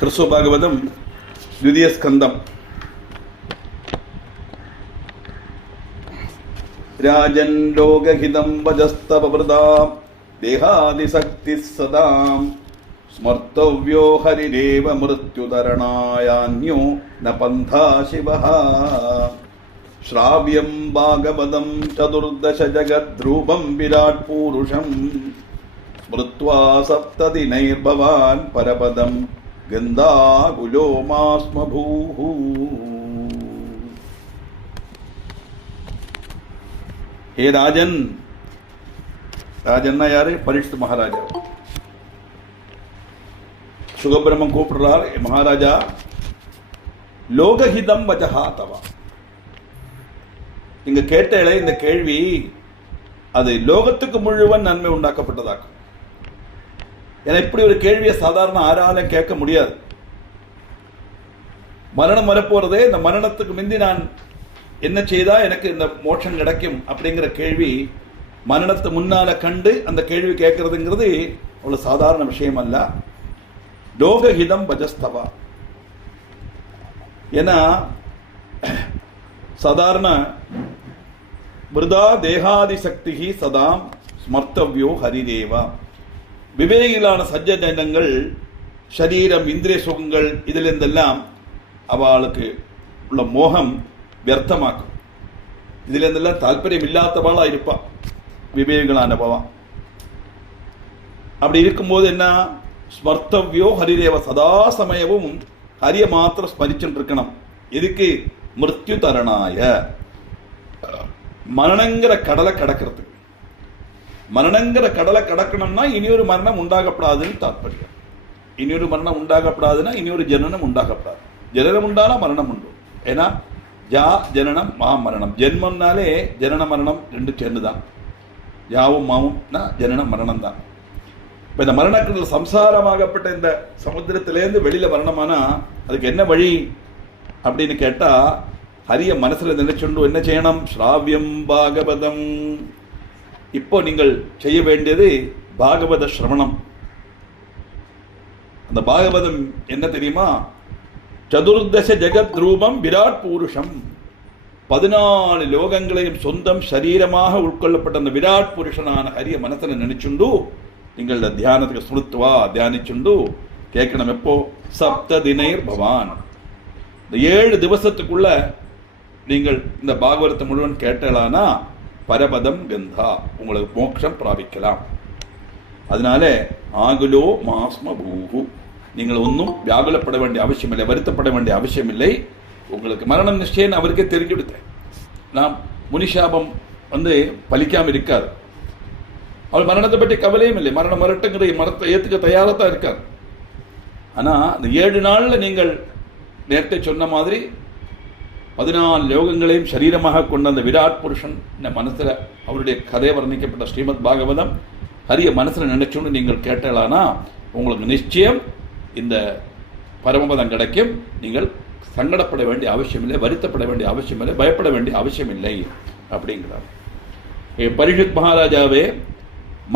ഹൃസ്വഭാഗവതം ദ്വിതീയ സ്കന്ധം. രാജൻ ലോകഹിതം വജസ്തവൃതാം ദേഹാദിസക്തി സദാം സ്മർത്തവ്യോ ഹരിരേവ മൃത്യുതരണായാന്യോ ന പന്ഥാ ശിവഃ. ശ്രാവ്യം ഭാഗവതം ചതുർദശ ജഗദ്രൂപം വിരാട് പൂരുഷം സ്മൃത്വാ സപ്തദിനൈർഭവാൻ പരപദം ഗന്ധാകുലോ മാസ്മഭൂഃ. ஹே ராஜன், ராஜன்னா யாரு? பரீட்சித் மகாராஜா. சுகபிரம்மன் கூப்பிடுறார், மகாராஜா லோகஹிதம் வஜஹா தவா. இங்க கேட்டேளே இந்த கேள்வி, அது லோகத்துக்கு முழுவன் நன்மை உண்டாக்கப்பட்டதாக்கும். ஏன்னா இப்படி ஒரு கேள்வியை சாதாரண ஆராலும் கேட்க முடியாது. மரணம் வரப்போறதே, இந்த மரணத்துக்கு முந்தி நான் என்ன செய்தா எனக்கு இந்த மோட்சம் கிடைக்கும் அப்படிங்கிற கேள்வி மரணத்தை முன்னால கண்டு அந்த கேள்வி கேட்கறதுங்கிறது அவ்வளவு சாதாரண விஷயம் அல்ல. லோகஹிதம் பஜஸ்தவா. ஏன்னா சாதாரண விருதா தேகாதி சக்தி சதாம் ஸ்மர்த்தவ்யோ ஹரிதேவா. விவேகிகளான சஜ்ஜனங்கள் சரீரம், இந்திரிய சுகங்கள் இதிலிருந்தெல்லாம் அவளுக்கு உள்ள மோகம் വ്യർത്ഥമാക്കും. ഇതിലെന്തെല്ലാം താല്പര്യം ഇല്ലാത്തവളാ ഇരുപ്പാ വിവേകികളാനവ. அப்படி இருக்கும்போது என்ன, ஸ்மர்த்தவ்யோ ஹரிதேவ, சதாசமயவும் ஹரிய மாத்திரம் ஸ்மரிச்சுட்டு இருக்கணும். எதுக்கு? மிருத்யு தரணாய, மரணங்கிற கடலை கடக்கிறதுக்கு. மரணங்கிற கடலை கடக்கணும்னா இனியொரு மரணம் உண்டாகப்படாதுன்னு தாற்பயம். இனியொரு மரணம் உண்டாகப்படாதுன்னா இனியொரு ஜனனம் உண்டாகப்படாது. ஜனனம் உண்டானா மரணம் உண்டு. ஏன்னா ஜா ஜனனம் மா மரணம். ஜென்மம்னாலே ஜனன மரணம் ரெண்டு சேர்ந்து தான். யாவும் மாவும்னா ஜனனம் மரணம் தான். இப்போ இந்த மரணத்தில் சம்சாரமாகப்பட்ட இந்த சமுத்திரத்திலேருந்து வெளியில வரணுமானா அதுக்கு என்ன வழி அப்படின்னு கேட்டா, ஹரிய மனசுல நினைச்சுண்டு என்ன செய்யணும்? ஸ்ராவியம் பாகவதம். இப்போ நீங்கள் செய்ய வேண்டியது பாகவத சிரவணம். அந்த பாகவதம் என்ன தெரியுமா? சதுர்தச ஜெகத் ரூபம் விராட் பூருஷம். 14 லோகங்களையும் சொந்தம் சரீரமாக உட்கொள்ளப்பட்ட அந்த விராட் புருஷனான ஹரிய மனசனை நினைச்சுண்டு நீங்கள் தியானத்துக்கு ஸ்மிருத்வா தியானிச்சுண்டு கேட்கணும். எப்போ? சப்த தினைர் பவான். இந்த 7 திவசத்துக்குள்ள நீங்கள் இந்த பாகவதத்தை முழுவன் கேட்டலானா பரபதம் கந்தா, உங்களுக்கு மோட்சம் பிராபிக்கலாம். அதனால ஆகுலோ மாஸ்ம பூஹு, நீங்கள் ஒன்றும் வியாகுலப்பட வேண்டிய அவசியமில்லை, வருத்தப்பட வேண்டிய அவசியமில்லை. உங்களுக்கு மரணம் நிச்சயம் அவருக்கே தெரிஞ்சு விடுத்தேன். நாம் முனிஷாபம் பலிக்காம இருக்காது. அவள் மரணத்தை பற்றி கவலையும் இல்லை. மரணம் வரட்டுங்கிற மரத்தை ஏற்றுக்க தயாராகத்தான் இருக்கார். ஆனா இந்த 7 நாள்ல நீங்கள் நேரத்தை சொன்ன மாதிரி 14 லோகங்களையும் சரீரமாக கொண்ட அந்த விராட் புருஷன் மனசுல அவருடைய கதை வர்ணிக்கப்பட்ட ஸ்ரீமத் பாகவதம் ஹரிய மனசுல நினைச்சோன்னு நீங்கள் கேட்டலானா உங்களுக்கு நிச்சயம் இந்த பரமபதம் கிடைக்கும். நீங்கள் சங்கடப்பட வேண்டிய அவசியமில்லை, வருத்தப்பட வேண்டிய அவசியமில்லை, பயப்பட வேண்டிய அவசியமில்லை அப்படிங்கிறார். பரீட்சித் மகாராஜாவே,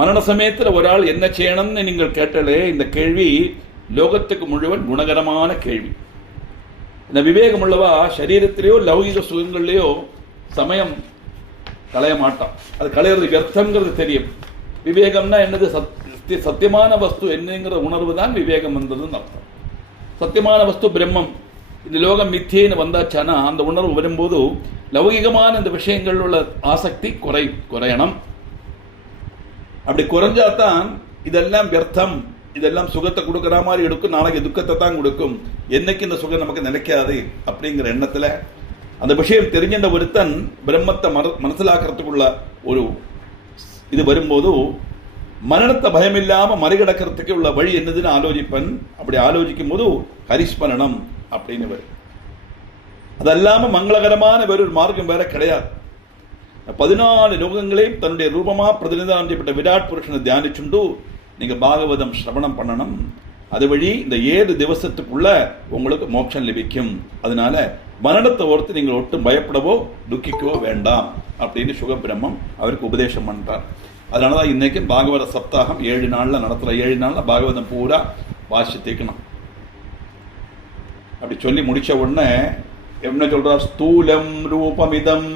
மரண சமயத்தில் ஒரு ஆள் என்ன செய்யணும்னு நீங்கள் கேட்டாலே இந்த கேள்வி லோகத்துக்கு முழுவன் குணகரமான கேள்வி. இந்த விவேகம் உள்ளவா சரீரத்திலேயோ லௌகிக சுகங்கள்லையோ சமயம் களைய மாட்டான். அது களையிறது வியர்த்தம்ங்கிறது தெரியும். விவேகம்னா என்னது? சத்தியமான வஸ்து என்னங்கிற உணர்வு தான் விவேகம் வந்ததுன்னு அர்த்தம். சத்தியமான வஸ்து பிரம்மம், இந்த லோகம் மித்தியன்னு வந்தாச்சானா அந்த உணர்வு வரும்போது லௌகிகமான இந்த விஷயங்கள் உள்ள ஆசக்தி குறையணும். அப்படி குறைஞ்சாதான் இதெல்லாம் வியர்த்தம், இதெல்லாம் சுகத்தை கொடுக்குற மாதிரி எடுக்கும், நாளைக்கு துக்கத்தை தான் கொடுக்கும், என்னைக்கு இந்த சுகம் நமக்கு நினைக்காது அப்படிங்கிற எண்ணத்துல அந்த விஷயம் தெரிஞ்ச ஒருத்தன் பிரம்மத்தை மனசிலாக்கிறதுக்குள்ள ஒரு இது வரும்போது மரணத்தை பயமில்லாம மறிகடக்கிறதுக்கு உள்ள வழி என்னதுன்னு ஆலோசிப்பன். அப்படி ஆலோசிக்கும் போது ஹரிஸ்மரணம் அப்படின்னு வரும். அதல்லாம மங்களகரமான வேறொரு மார்க்கம் வேற கிடையாது. 14 லோகங்களையும் தன்னுடைய ரூபமா பிரதிநிதானம் செய்யப்பட்ட விராட் புருஷனை தியானிச்சுண்டு நீங்க பாகவதம் சிரவணம் பண்ணணும். அது வழி இந்த 7 திவசத்துக்குள்ள உங்களுக்கு மோட்சம் லபிக்கும். அதனால மரணத்தை ஓர்த்து நீங்கள் ஒட்டும் பயப்படவோ துக்கிக்கவோ வேண்டாம் அப்படின்னு சுகபிரம்மம் அவருக்கு உபதேசம் பண்றார். அதனாலதான் இன்னைக்கு பாகவத சப்தாகம் 7 நாள்ல நடத்துற. 7 நாள்ல பாகவதம் பூரா வாசி தீக்கணும். அப்படி சொல்லி முடிச்ச உடனே என்ன சொல்றார்? ஸ்தூலம் ரூபமிதம்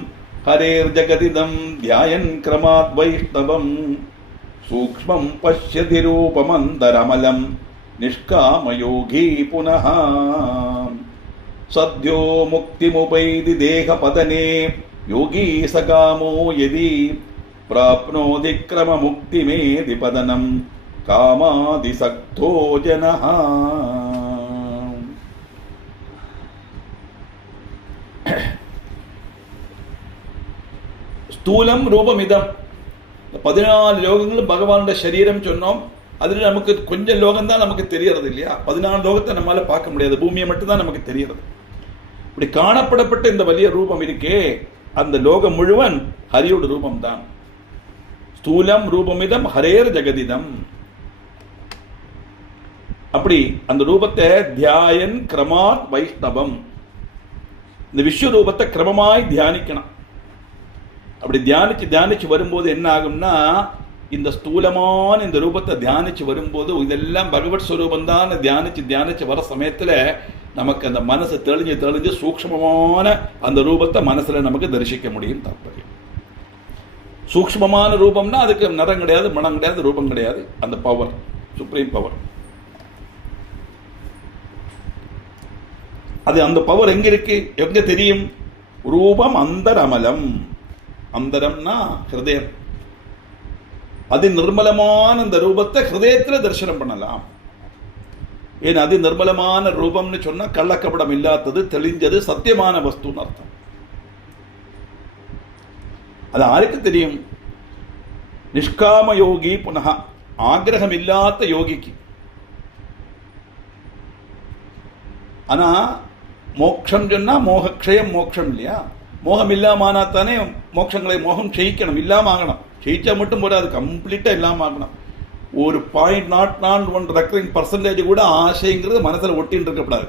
ஹரேர் ஜகதிதம் தியாயன் கிரமாத் வைஷ்ணவம் சூக்ஷ்மம் பஷ்யதி ரூபமந்தரமலம் நிஷ்காமயோகி புனः சத்யோ முக்திமுபைதி தேகபதனே யோகி சகாமோ யதி பிராப்னோதி கிரமமுக்திமேதி பதனம் காமாதிசக்தோ ஜனः. ஸ்தூலம் ரூபமிதம், 14 லோகங்களும் பகவானுடைய சரீரம் சொன்னோம். அதில் நமக்கு கொஞ்சம் லோகம் தான் நமக்கு தெரியறது இல்லையா? 14 லோகத்தை நம்மளால பார்க்க முடியாது, பூமியை மட்டும்தான் நமக்கு தெரியறது. இப்படி காணப்படப்பட்ட இந்த வலிய ரூபம் இருக்கே, அந்த லோகம் முழுவன் ஹரியோட ரூபம் தான். ஸ்தூலம் ரூபமிதம் ஹரேர் ஜெகதிதம். அப்படி அந்த ரூபத்தை தியாயன் கிரமாத் வைஷ்ணவம், இந்த விஸ்வரூபத்தை கிரமமாய் தியானிக்கணும். அப்படி தியானிச்சு வரும்போது என்ன ஆகும்னா, இந்த ஸ்தூலமான இந்த ரூபத்தை தியானிச்சு வரும்போது இதெல்லாம் பகவத் ஸ்வரூபம் தான் தியானிச்சு வர சமயத்துல நமக்கு அந்த மனசு தெளிஞ்சு சூக்ஷ்மமான அந்த ரூபத்தை மனசுல நமக்கு தரிசிக்க முடியும். தாற்பயம் சூக்ஷ்மமான ரூபம்னா அதுக்கு நிறம் கிடையாது, மனம் கிடையாது, ரூபம் கிடையாது. அந்த பவர், சுப்ரீம் பவர். அது அந்த பவர் எங்க இருக்கு, எங்க தெரியும்? ரூபம் அந்தரமலம். அந்தரம்னா ஹிருதயம். அதி நிர்மலமான அந்த ரூபத்தை ஹிருதயத்தில் தரிசனம் பண்ணலாம். ஏன் அதி நிர்மலமான ரூபம்னு சொன்னா கள்ளக்கபடம் இல்லாதது, தெளிஞ்சது, சத்தியமான வஸ்துன்னு அர்த்தம். அது யாருக்கு தெரியும்? நிஷ்காம யோகி புனः, ஆகிரகம் இல்லாத யோகிக்கு. ஆனா மோட்சம் சொன்னா மோகக்ஷயம் மோட்சம் இல்லையா? மோகம் இல்லாமனா தானே மோட்சங்களை மோகம் ஜெயிக்கணும், இல்லாம ஆகணும். ஜெயிச்சா மட்டும் போறாது, கம்ப்ளீட்டா இல்லாம ஆகணும். ஒரு 0.01 ரெக்கரிங் பர்சன்டேஜ் கூட ஆசைங்கிறது மனசுல ஒட்டின்னு இருக்கக்கூடாது.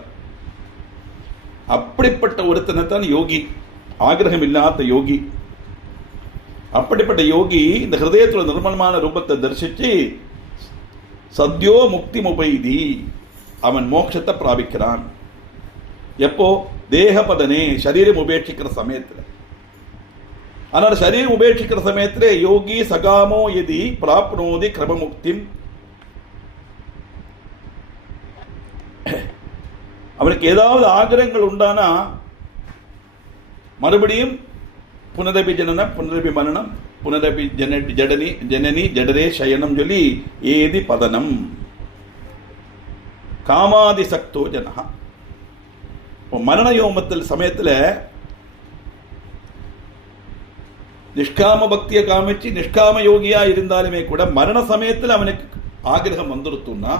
அப்படிப்பட்ட ஒருத்தனை தான் யோகி, ஆகிரகம் இல்லாத யோகி. அப்படிப்பட்ட யோகி இந்த ஹிருதயத்துல நிர்மலமான ரூபத்தை தரிசிச்சு சத்யோ முக்தி முபைதி, அவன் மோட்சத்தை பிராபிக்கிறான். எப்போ? தேகபதனே, சரீரம் உபேட்சிக்கிற சமயத்தில். ஆனால் சரீரம் உபேட்சிக்கிற சமயத்தில் யோகி சகாமோ யதி பிராப்னோதி கிரமமுக்தி, அவனுக்கு ஏதாவது ஆகிரகங்கள் உண்டானா மறுபடியும் புனரபி ஜனனம் புனரபி மரணம் புனரபி ஜனனி ஜடரே சயனம் சொல்லி ஏதி பதனம் காமாதி சக்தோ ஜனஹா. மரண யோமத்தில் சமயத்தில் நிஷ்காம பக்தியை காமிச்சு நிஷ்காம யோகியா இருந்தாலுமே கூட மரண சமயத்தில் அவனுக்கு ஆகிரகம் வந்துருத்துன்னா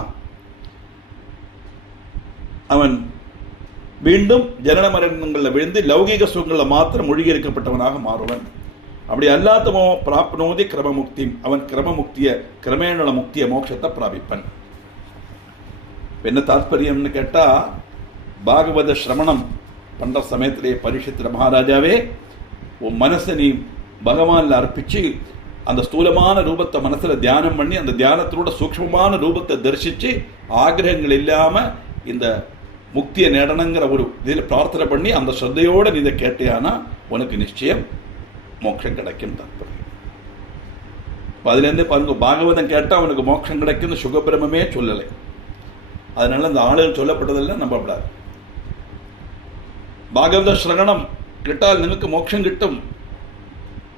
அவன் மீண்டும் ஜனன மரணங்களில் விழுந்து லௌகிக சுகங்களில் மாத்திரம் மூழ்கி இருக்கப்பட்டவனாக மாறுவன். அப்படி அல்லாதவோ பிராப்னோதி கிரமமுக்தி, அவன் கிரமமுக்திய கிரமேண முக்திய மோட்சத்தை பிராபிப்பன். என்ன தாற்பயம்னு கேட்டா, பாகவத சிரவணம் பண்ற சமயத்திலே பரீட்சித் மகாராஜாவே, உன் மனசை நீ பகவான்ல அர்ப்பிச்சு அந்த ஸ்தூலமான ரூபத்தை மனசுல தியானம் பண்ணி அந்த தியானத்தோட சூக்ஷ்மமான ரூபத்தை தரிசிச்சு ஆகிரகங்கள் இல்லாம இந்த முக்தியை நேடணுங்கிற ஒரு இதில் பிரார்த்தனை பண்ணி அந்த ஸ்ரத்தையோட நீ இதை கேட்டியானா உனக்கு நிச்சயம் மோட்சம் கிடைக்கும். தாற்பயம் அதுலேருந்து பாருங்க, பாகவதம் கேட்டால் அவனுக்கு மோட்சம் கிடைக்கும்னு சுகபிரமே சொல்லலை. அதனால அந்த ஆளுகள் சொல்லப்பட்டதெல்லாம் நம்பப்படாது. பாகவத சிரவணம் கேட்டால் நமக்கு மோட்சம் கிட்டும்.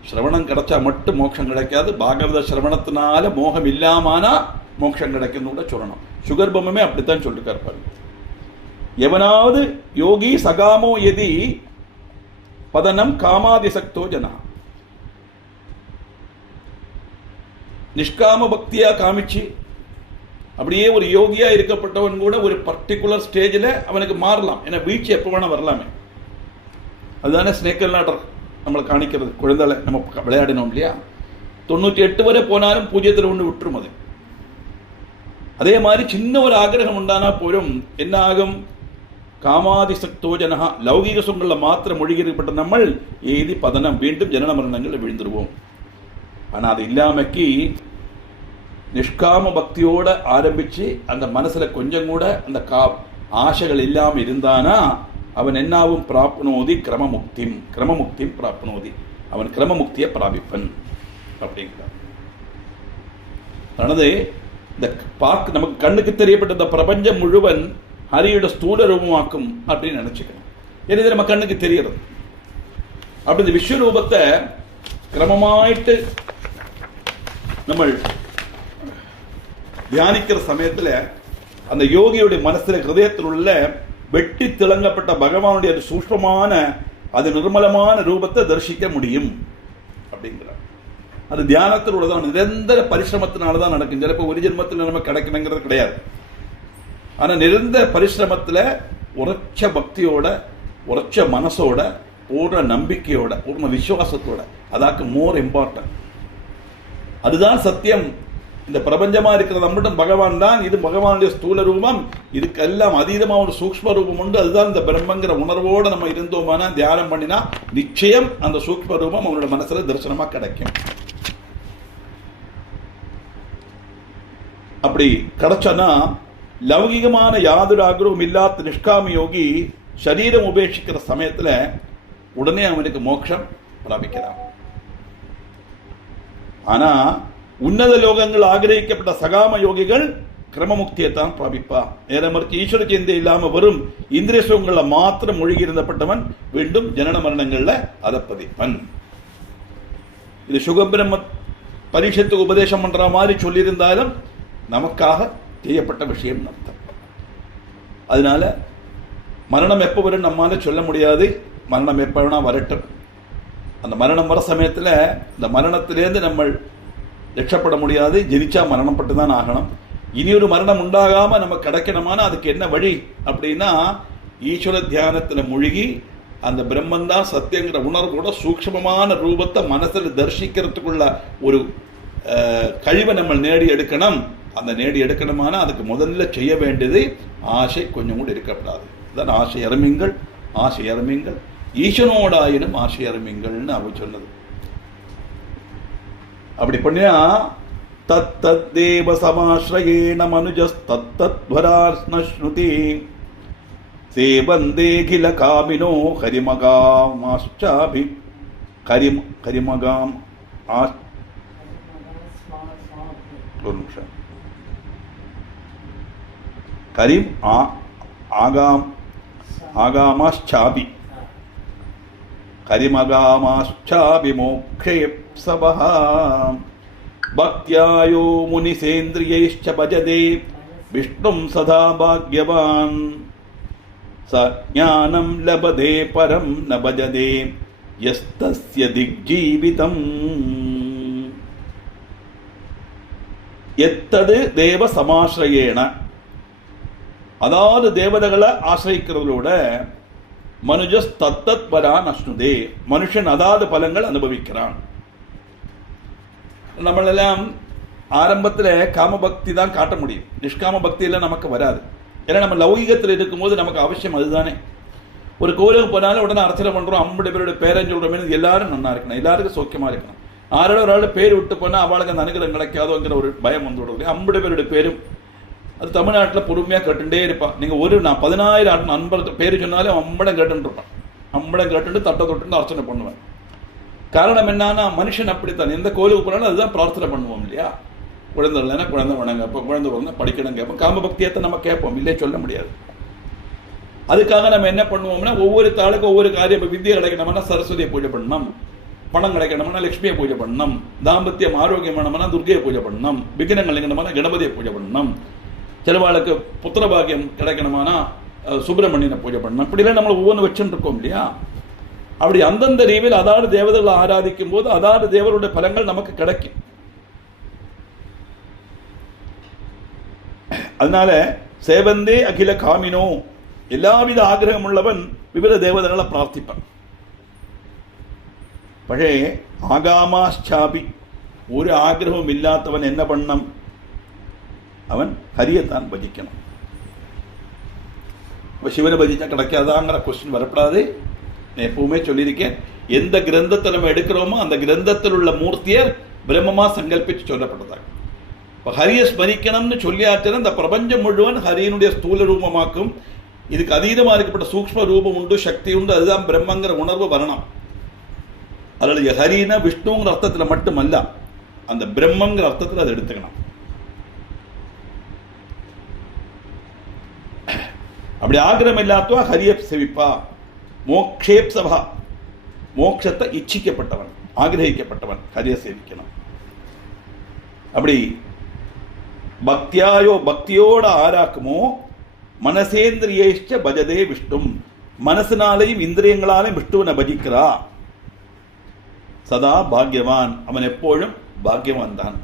சிரவணம் கிடைச்சா மட்டும் மோட்சம் கிடைக்காது. பாகவத சிரவணத்தினால மோகம் இல்லாமனா மோட்சம் கிடைக்கும் கூட சொல்லணும். சுகர்பமே அப்படித்தான் சொல்லிட்டு இருப்பாரு. எவனாவது யோகி சகாமோ எதி பதனம் காமாதிசக்தோ ஜனா, நிஷ்காம பக்தியா காமிச்சு அப்படியே ஒரு யோகியா இருக்கப்பட்டவன் கூட ஒரு பர்டிகுலர் ஸ்டேஜில் அவனுக்கு மாறலாம். ஏன்னா வீழ்ச்சி எப்போ வேணா வரலாமே. அதுதானே ஸ்னேக்கல் நாட்டர் நம்மளை காணிக்கிறது. குழந்தை நம்ம விளையாடினோம் இல்லையா, 98 வரை போனாலும் 0 ஒன்று விட்டுரும். அது அதே மாதிரி சின்ன ஒரு ஆகிரகம் உண்டானா போலும் என்ன ஆகும்? காமாதி சக்தோஜனஹா, லௌகிக சுகங்களில் மாத்திரம் மொழிகிறப்பட்ட நம்ம ஏதி பதனம், மீண்டும் ஜனன மரணங்களில் விழுந்துருவோம். ஆனால் அது இல்லாமக்கி நிஷ்காம பக்தியோட ஆரம்பிச்சு அந்த மனசுல கொஞ்சம் கூட அந்த ஆசைகள் இல்லாமல் இருந்தானா அவன் என்னாவும் பிராப்னோதி கிரமமுக்தி பிராப்னோதி, அவன் கிரமமுக்தியை பிராபிப்பன் அப்படிங்கிறார். அதனால இந்த நமக்கு கண்ணுக்கு தெரியப்பட்ட இந்த பிரபஞ்சம் முழுவன் ஹரியோட ஸ்தூல ரூபமாக்கும் அப்படின்னு நினைச்சுக்கணும். ஏன்னா இது நம்ம கண்ணுக்கு தெரியறது. அப்படி இந்த விஸ்வரூபத்தை கிரமமாயிட்டு நம்ம தியானிக்கிற சமயத்துல அந்த யோகியுடைய மனசுல ஹிருதயத்தில் உள்ள வெட்டி திளங்கப்பட்ட பகவானுடைய சூஷ்மமான அது நிர்மலமான ரூபத்தை தரிசிக்க முடியும் அப்படிங்கிறார். அது தியானத்தில் உள்ளதான், நிரந்தர பரிசிரமத்தினாலதான் நடக்கும். சிலப்போ ஒரு ஜென்மத்தில் நம்ம கிடைக்கணுங்கிறது கிடையாது. ஆனா நிரந்தர பரிசிரமத்துல உரைச்ச பக்தியோட, உரைச்ச மனசோட, பூர்ண நம்பிக்கையோட, பூர்ண விசுவாசத்தோட, அதாக்கு மோர் இம்பார்ட்டன்ட். அதுதான் சத்தியம். இந்த பிரபஞ்சமா இருக்கிறது மட்டும் பகவான் தான். இது பகவானுடைய ஸ்தூல ரூபம். இதுக்கெல்லாம் அதீதமா ஒரு சூக்ஷ்ம ரூபம் உண்டு. அதுதான் இந்த பிரம்மங்கிற உணர்வோட நம்ம இருந்தோமானா, தியானம் பண்ணினா நிச்சயம் அந்த சூக்ஷ்ம ரூபம் அவனோட மனசுல தரிசனமா கிடைக்கும். அப்படி கிடைச்சனா லௌகிகமான யாதொரு ஆக்ரகம் இல்லாத நிஷ்காம யோகி சரீரம் உபேட்சிக்கிற சமயத்துல உடனே அவனுக்கு மோட்சம் பிராபிக்கிறான். ஆனா உன்னத லோகங்கள் ஆகிரகிக்கப்பட்ட சகாம யோகிகள் கிரமமுக்தியை தான் பிராபிப்பா. நேரமறுத்து ஈஸ்வர சிந்தை இல்லாம வரும் இந்திரிய சுகங்கள்ல மாத்திரம் மூழ்கி இருந்தப்பட்டவன் மீண்டும் ஜனன மரணங்கள்ல அதப்பதிப்பன். இது சுகபிரம்ம பரீட்சத்துக்கு உபதேசம் பண்ற மாதிரி சொல்லியிருந்தாலும் நமக்காக செய்யப்பட்ட விஷயம் அர்த்தம். அதனால மரணம் எப்போ வரும் நம்மால சொல்ல முடியாது. மரணம் எப்போ வேணா வரட்டும். அந்த மரணம் வர சமயத்தில் இந்த மரணத்திலேருந்து நம்ம ரட்சப்பட முடியாது. ஜெனிச்சா மரணப்பட்டு தான் ஆகணும். இனியொரு மரணம் உண்டாகாம நம்ம கிடைக்கணுமானா அதுக்கு என்ன வழி அப்படின்னா, ஈஸ்வர தியானத்தில் மூழ்கி அந்த பிரம்மன் தான் சத்தியங்கிற உணர்வோட சூக்ஷ்மமான ரூபத்தை மனசில் தரிசிக்கிறதுக்குள்ள ஒரு கழிவை நம்ம நேடி எடுக்கணும். அந்த நேடி எடுக்கணுமானா அதுக்கு முதல்ல செய்ய வேண்டியது ஆசை கொஞ்சம் கூட இருக்கப்படாது. அதான் ஆசை அரமிங்கள், ஆசை அரமிங்கள், ஈசனோடாயினும் ஆசை அரமிங்கள்னு அவ சொன்னது. அப்படி பண்ணியா தத்தத் தேவ சமாஸ்ரயேண மனுஜஸ் தத்தத்வராஸ்னஸ்னுதி சேவந்தேகில காமினோ ஹரிமகாமாச்சாபி ஹரிமகாம் ஒரு நிமிஷம் கரிம் ஆகாமாச்சாபி கரிமகாமாச்சாபி மோக்ஷே சபஹாம் பக்த்யாயோ முனிசேந்திரியைஷ்ச பஜதே விஷ்ணும் சதா பாக்யவான் ச ஞானம் லபதே பரம் ந பஜதே யஸ்தஸ்ய திக்ஜீவிதம். எத்தது தேவ சமாஸ்ரயேன, அதாவது தேவதைகளை ஆசிரிக்கிறதோட மனுஜஸ் தத்தத் வரான் அஸ்னுதே, மனுஷன் அதாவது பலங்கள் அனுபவிக்கிறான். நம்மளெல்லாம் ஆரம்பத்தில் காமபக்தி தான் காட்ட முடியும். நிஷ்காம பக்தியெல்லாம் நமக்கு வராது. ஏன்னா நம்ம லௌகிகத்தில் இருக்கும்போது நமக்கு அவசியம் அதுதானே. ஒரு கோயிலுக்கு போனாலும் உடனே அர்ச்சனை பண்ணுறோம், 50 பேரோட பேரன் சொல்கிறோமே, எல்லாரும் நல்லா இருக்கணும், எல்லாருக்கும் சௌக்கியமாக இருக்கணும். ஆரோட ஒரு ஆள் பேர் விட்டு போனால் அவளுக்கு அந்த அனுகிரகம் கிடைக்காதோங்கிற ஒரு பயம் வந்து விடுறது. 50 பேருடைய பேரும் அது தமிழ்நாட்டில் பொறுமையாக கேட்டுட்டே இருப்பான். நீங்கள் நான் 10,000 நண்பர் பேர் சொன்னாலும் அம்படம் கேட்டுருப்பான். அம்படம் கேட்டுட்டு தட்டை தொட்டு அர்ச்சனை பண்ணுவேன். காரணம் என்னன்னா, மனுஷன் அப்படித்தான். எந்த கோயிலுக்கு போனாலும் அதுதான் பிரார்த்தனை பண்ணுவோம் இல்லையா. குழந்தை இல்லைன்னா குழந்தை வணங்க, இப்போ குழந்தை வந்தால் படிக்கணும் கேட்போம். காமபக்தியத்தை நம்ம கேட்போம், இல்லையே சொல்ல முடியாது. அதுக்காக நம்ம என்ன பண்ணுவோம்னா, ஒவ்வொரு தாளுக்கும் ஒவ்வொரு காரியம். வித்தியை கிடைக்கணும்னா சரஸ்வதியை பூஜை பண்ணணும், பணம் கிடைக்கணும்னா லட்சுமியை பூஜை பண்ணணும், தாம்பத்தியம் ஆரோக்கியம் வேணும்னா துர்கையை பூஜை பண்ணணும், விக்னங்கள் கிடைக்கணும்னா கணபதியை பூஜை பண்ணணும், சிலவாளுக்கு புத்திர பாக்கியம் கிடைக்கணுமானா சுப்பிரமணியனை பூஜை பண்ணணும். இப்படிலாம் நம்ம ஒவ்வொன்று வச்சுட்டு இருக்கோம் இல்லையா. அப்படி அந்தந்த ரீதியில் அதாவது தேவதைகளை ஆராதிக்கும் போது அதாவது தேவருடைய பலங்கள் நமக்கு கிடைக்கும். அதனால சேவந்தே அகில காமினோ, எல்லாவித ஆகிரகம் உள்ளவன் விவித தேவதைகளை பிரார்த்திப்பான். பழைய ஆகாமாச்சாபி, ஒரு ஆகிரகம் இல்லாதவன் என்ன பண்ணம்? அவன் ஹரியத்தான் பஜிக்கணும். சிவனை பஜிச்சா கிடைக்காதாங்கிற கொஸ்டின் வரப்படாது. நான் எப்பவுமே சொல்லியிருக்கேன், எந்த கிரந்தத்தை நம்ம எடுக்கிறோமோ அந்த கிரந்தத்தில் உள்ள மூர்த்தியை பிரம்மமா சங்கல்பிச்சு சொல்லப்பட்டதாக. இப்போ ஹரியை ஸ்மரிக்கணும்னு சொல்லியாச்சுன்னா இந்த பிரபஞ்சம் முழுவன் ஹரியனுடைய ஸ்தூல ரூபமாக்கும். இதுக்கு அதீதமாக இருக்கப்பட்ட சூக்ஷ்ம ரூபம் உண்டு, சக்தி உண்டு, அதுதான் பிரம்மங்கிற உணர்வு வரணும். அதில் ஹரினா விஷ்ணுங்கிற அர்த்தத்தில் மட்டுமல்ல, அந்த பிரம்மங்கிற அர்த்தத்தில் அதை எடுத்துக்கணும். அப்படி ஆகிரம் இல்லாதவா ஹரிய செவிப்பா, மோக்ஷேப்சபா, மோட்சத்தை இச்சிக்கப்பட்டவன், ஆகிரகிக்கப்பட்டவன் ஹரிய சேவிக்கணும். அப்படி பக்தியாயோ பக்தியோட ஆராக்குமோ மனசேந்திரியேஷ்ட பஜதே விஷ்ணும், மனசினாலையும் இந்திரியங்களாலையும் விஷ்ணுவனை பஜிக்கிறா சதா பாக்யவான், அவன் எப்போதும் பாக்யவான் தான்.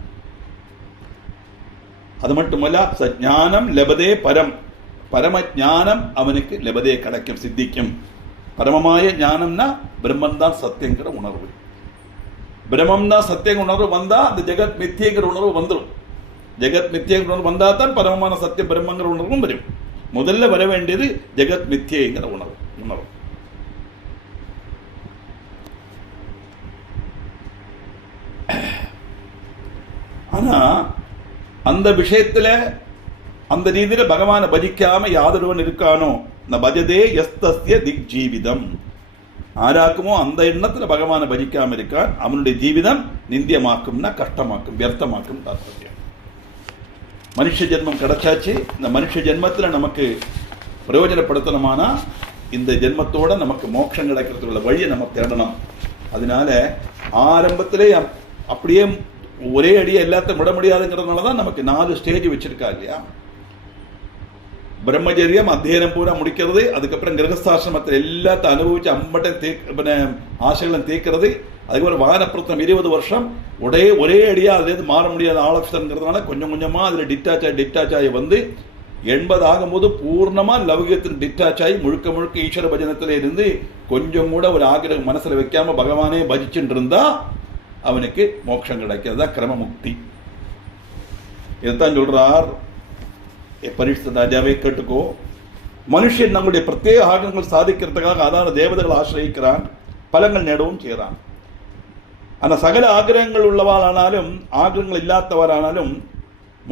அது மட்டுமல்ல, சஞானம் லபதே பரம், பரம ஞானம் அவனுக்கு லபதே கிடைக்கும், சித்திக்கும். பரமமாய ஞானம்னா பிரம்மன் தான் சத்தியங்கிற உணர்வு. பிரம்மம் தான் சத்தியங்கிற உணர்வு வந்தா அந்த ஜெகத் மித்தியங்கிற உணர்வு வந்துடும். ஜெகத் மித்தியங்கிற உணர்வு வந்தா தான் பரமமான சத்தியம் பிரம்மங்கிற உணர்வும் வரும். முதல்ல வர வேண்டியது ஜெகத் மித்தியங்கிற உணர்வு. ஆனா அந்த விஷயத்துல அந்த ரீதியில பகவானை பஜிக்காம யாதொருவன் இருக்கானோ, இந்த பஜதே எஸ்தஸ்ய திக் ஜீவிதம், ஆராக்குமோ அந்த எண்ணத்துல பகவானை பஜிக்காம இருக்கான், அவனுடைய ஜீவிதம் நிந்தியமாக்கும்னா கஷ்டமாக்கும், வியர்த்தமாக்கும் தாற்பயம். மனுஷ ஜென்மம் கிடைச்சாச்சு, இந்த மனுஷ ஜென்மத்தில் நமக்கு பிரயோஜனப்படுத்தணுமானா இந்த ஜென்மத்தோட நமக்கு மோட்சம் கிடைக்கிறதுக்குள்ள வழியை நம்ம தேடணும். அதனால ஆரம்பத்திலே அப்படியே ஒரே அடியை எல்லாத்தையும் விட முடியாதுங்கிறதுனால தான் நமக்கு 4 ஸ்டேஜ் வச்சிருக்கா இல்லையா. பிரம்மச்சரியம் அத்தியனம் பூரா முடிக்கிறது, அதுக்கப்புறம் கிரகஸ்தாசிரமத்தில் எல்லாத்தையும் அனுபவிச்சு அம்பட்ட ஆசைகளும் தீர்க்கிறது, அதுக்கப்புறம் வானப்பிரத்தம் 20 வருஷம் ஒரே அடியா அதுலேருந்து மாற முடியாத ஆலோசனைங்கிறதுனால கொஞ்சம் கொஞ்சமா அதில் டிட்டாச் ஆகி வந்து 80 ஆகும்போது பூர்ணமா லௌகியத்தின் டிட்டாச் ஆகி முழுக்க முழுக்க ஈஸ்வர பஜனத்துல இருந்து கொஞ்சம் கூட ஒரு ஆகிரகம் மனசுல வைக்காம பகவானே பஜிச்சுட்டு இருந்தா அவனுக்கு மோட்சம் கிடைக்கிறதா கிரமமுக்தி. இதுதான் சொல்றார், பரீட்சை ராஜாவே கேட்டுக்கோ, மனுஷன் நம்முடைய பிரத்யேக ஆகங்கள் சாதிக்கிறதுக்காக அதான தேவதைகள் ஆசிரியிக்கிறான், பலங்கள் நேடவும் செய்கிறான். ஆனா சகல ஆகிரகங்கள் உள்ளவாறானாலும் ஆகிரகங்கள் இல்லாதவரானாலும்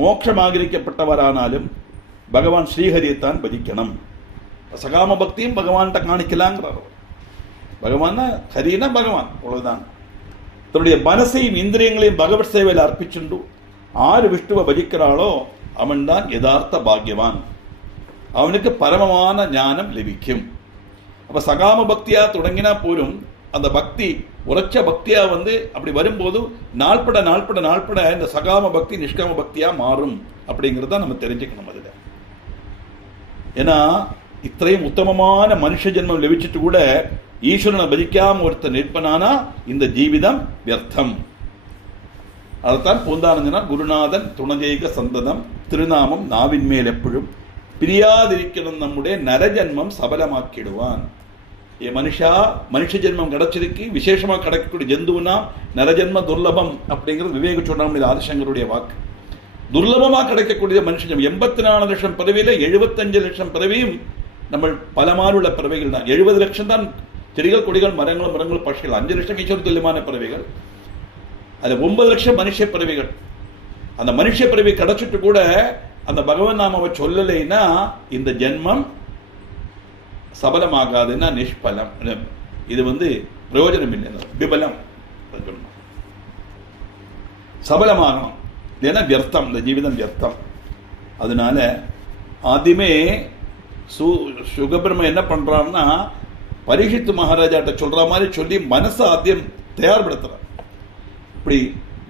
மோட்சம் ஆகிரிக்கப்பட்டவரானாலும் பகவான் ஸ்ரீஹரியத்தான் பஜிக்கணும். சகாம பக்தியும் பகவான்கிட்ட காணிக்கலாங்கிறார். பகவான் ஹரினா பகவான், அவ்வளவுதான். தன்னுடைய மனசையும் இந்திரியங்களையும் பகவத் சேவையில் அர்ப்பிச்சுண்டு ஆறு விஷ்ணுவை பஜிக்கிறாளோ அவன் தான் யதார்த்த பாக்யவான், அவனுக்கு பரமமான ஞானம் லபிக்கும். அப்ப சகாம பக்தியா தொடங்கினா போலும் அந்த பக்தி உரைச்ச பக்தியா வந்து அப்படி வரும்போது நாள்பட இந்த சகாம பக்தி நிஷ்காம பக்தியா மாறும் அப்படிங்கிறத நம்ம தெரிஞ்சுக்கணும். அதுல ஏன்னா இത്രയും உத்தமமான மனுஷ ஜென்மம் லபிச்சுட்டு கூட ஈஸ்வரனை பஜிக்காம ஒருத்தர் நிற்பனானா இந்த ஜீவிதம் வியர்த்தம். அதைத்தான் பூந்தானந்தனார் குருநாதன் துணஜெய்க சந்ததம் திருநாமம் நாவின் மேல் எப்பொழும் பிரியாதிருக்கணும் நம்முடைய நரஜன்மம் சபலமாக்கிடுவான். ஏ மனுஷ ஜென்மம் கிடைச்சிருக்கு, விசேஷமா கிடைக்கக்கூடிய ஜந்துனா நரஜன்ம துர்லபம் அப்படிங்கிறது விவேக சொன்னாமல் ஆதிசங்கருடைய வாக்கு. துர்லபமா கிடைக்கக்கூடிய மனுஷ ஜென்மம் 84 லட்சம் பிறவியில 75 லட்சம் பிறவியும் நம்ம பலமாறுள்ள பிறவைகள் தான். 70 லட்சம் தான் செடிகள் கொடிகள் மரங்கள் பட்சிகள், 5 லட்சம் ஈஸ்வர துல்லியமான பிறவைகள், அதுல 9 லட்சம் மனுஷ பிறவிகள். அந்த மனுஷ பிறவி கிடைச்சிட்டு கூட அந்த பகவான் நாமாவை சொல்லலைன்னா இந்த ஜென்மம் சபலமாகாதுன்னா நிஷ்பலம், இது வந்து பிரயோஜனம் இல்லை, விபலம். சபலமாகணும் இல்லைன்னா வியர்த்தம், இந்த ஜீவிதம் வியர்த்தம். அதனால ஆദ്യമേ சுகபிரம்ம என்ன பண்றான்னா பரீட்சித்து மகாராஜாட்ட சொல்ற மாதிரி சொல்லி மனசை ஆദ്യം தயார்படுத்துறார். இப்படி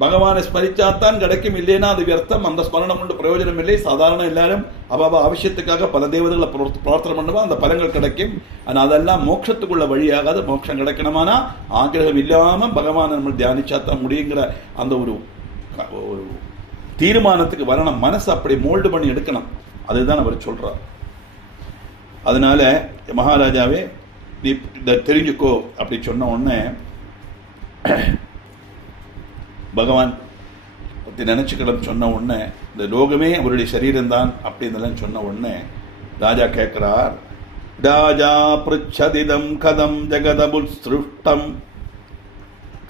பகவானை ஸ்மரிச்சாத்தான் கிடைக்கும், இல்லைன்னா அது வியர்த்தம், அந்த ஸ்மரணம் கொண்டு பிரயோஜனம் இல்லை. சாதாரண எல்லாரும் அவ ஆവശ്யத்துக்காக பல தேவதைகளை பிரார்த்தனை பண்ணுவா, அந்த பலங்கள் கிடைக்கும். ஆனால் அதெல்லாம் மோட்சத்துக்குள்ள வழியாகாது. மோட்சம் கிடைக்கணுமானா ஆக்கிரகம் இல்லாம பகவானை நம்ம தியானிச்சாத்தான் முடியுங்கிற அந்த ஒரு தீர்மானத்துக்கு வரணும். மனசு அப்படி மோல்டு பண்ணி எடுக்கணும். அதுதான் அவர் சொல்றார். அதனால மகாராஜாவே நீ இதை தெரிஞ்சுக்கோ அப்படி சொன்ன உடனே பகவான் பற்றி நினைச்சுக்கணும் சொன்ன உடனே இந்த லோகமே அவருடைய சரீரம் தான் அப்படின்னு சொன்ன உடனே ராஜா கேட்கிறார், ராஜா பிருச்சதிதம் கதம் ஜெகதபுல் சிருஷ்டம்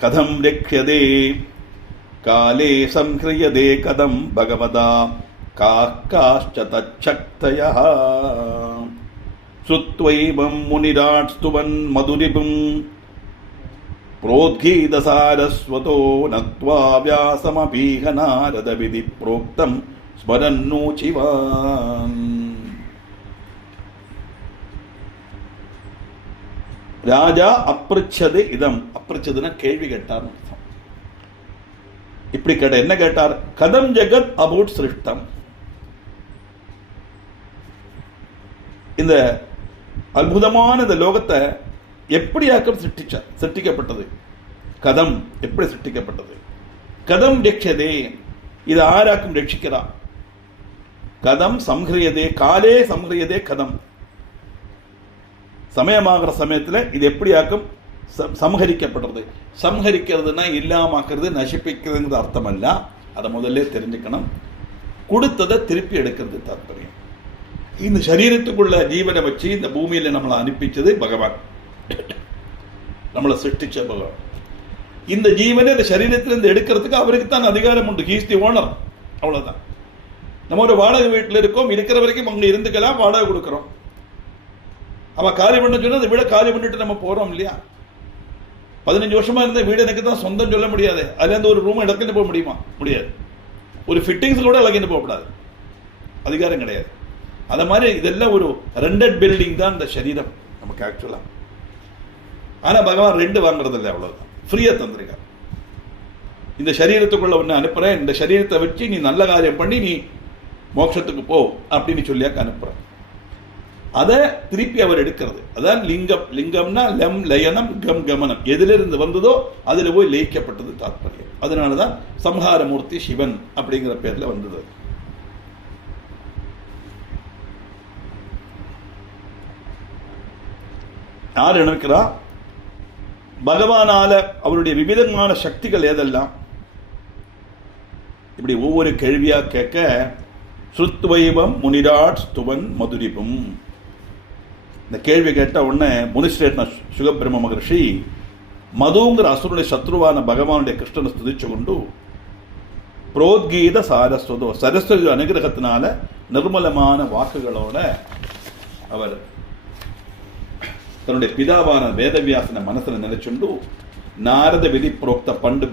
கதம் ரக்ஷதே காலே சம்ஹ்ரியதே கதம் பகவதா காஷ்ச தச்சக்தயः. ശ്രുത്വൈവം മുനിരാട് സ്തുവൻ മധുരിപും പ്രോദ്ഗീതസാരസ്വതോ നത്വാ വ്യാസമപീഹ നാരദവിധി പ്രോക്തം സ്മരന്നൂചിവാൻ. രാജ അപ്രച്ഛത് ഇതം, അപ്രച്ഛതിന കേൾവി കേട്ടാർ അർത്ഥം. இப்படி கேட்ட என்ன கேட்டார்? கதம் ஜெகத் அபூட் சிருஷ்டம், இந்த அற்புதமான இந்த லோகத்தை எப்படியாக்கம் சிருஷ்டிக்கப்பட்டது? கதம் எப்படி சிருஷ்டிக்கப்பட்டது? கதம் ரட்சதே, இது ஆராக்கும் ரட்சிக்கிறா? கதம் சம்ஹரியதே, காலே சம்ஹரியதே கதம், சமயமாகிற சமயத்தில் இது எப்படியாக்கும் சம்ஹரிக்கப்படுறது? சம்ஹரிக்கிறதுனா இல்லாமக்கிறது, நசிப்பிக்கிறதுங்கிற அர்த்தம் அல்ல. அதை முதல்ல தெரிஞ்சுக்கணும். கொடுத்ததை திருப்பி எடுக்கிறது தாற்பயம். இந்த சரீரத்துக்குள்ள ஜீவனை வச்சு இந்த பூமியில நம்மளை அனுப்பிச்சது பகவான், நம்மளை சிருஷ்டிச்ச பகவான். இந்த ஜீவனை இந்த சரீரத்திலிருந்து எடுக்கிறதுக்கு அவருக்கு தான் அதிகாரம் உண்டு. ஹீஸ் தி ஓனர், அவ்வளவுதான். நம்ம ஒரு வாடகை வீட்டில் இருக்கோம், இருக்கிற வரைக்கும் அங்கே இருந்துக்கலாம், வாடகை கொடுக்குறோம். அவன் காலி பண்ண சொன்னா அந்த வீடை காலி பண்ணிட்டு நம்ம போறோம் இல்லையா? 15 வருஷமா இருந்த வீடு எனக்கு தான் சொந்தம் சொல்ல முடியாது. அதுல இருந்து ஒரு ரூம் இடத்துக்கு போக முடியுமா? முடியாது. ஒரு ஃபிட்டிங்ஸ் கூட இலக்கிட்டு போகக்கூடாது, அதிகாரம் கிடையாது. அத மாதிரி இதெல்லாம் ஒரு ரெண்டட் பில்டிங் தான் இந்த சரீரம் நமக்கு ஆக்சுவலா. ஆனா பகவான் ரெண்டு வாங்குறது இல்லை, அவ்வளவுதான். ஃப்ரீயா தந்திருக்கார். இந்த சரீரத்துக்குள்ள ஒன்று அனுப்புறேன், இந்த சரீரத்தை வச்சு நீ நல்ல காரியம் பண்ணி நீ மோட்சத்துக்கு போ அப்படின்னு சொல்லியாக்க அனுப்புறேன். அதை திருப்பி அவர் எடுக்கிறது. அதான் லிங்கம். லிங்கம்னா லம் லயனம் கம் கமனம், எதிலிருந்து வந்ததோ அதில் போய் லயிக்கப்பட்டது தாற்பயம். அதனாலதான் சம்ஹாரமூர்த்தி சிவன் அப்படிங்கிற பேர்ல வந்தது. யார் நினைக்கிறா? பகவானால அவருடைய விவிதமான சக்திகள் ஏதெல்லாம். இப்படி ஒவ்வொரு கேள்வியா கேட்க, ஸ்ருத்வைவம் முனிராட் ஸ்துவன் மதுரிபும், இந்த கேள்வி கேட்ட உடனே முனிஸ்ரேஷ்ட சுகபிரம்ம மகர்ஷி மதுங்கிற அசுரனுடைய சத்ருவான பகவானுடைய கிருஷ்ணனை ஸ்துதிச்சு கொண்டு புரோத்கீத சாரஸ்வதோ, சரஸ்வதி அனுகிரகத்தினால நிர்மலமான வாக்குகளோட அவர் தன்னுடைய பிதாவான வேதவியாசன மனசுல நினைச்சுண்டு நாரத விதி புரோக்த பண்டு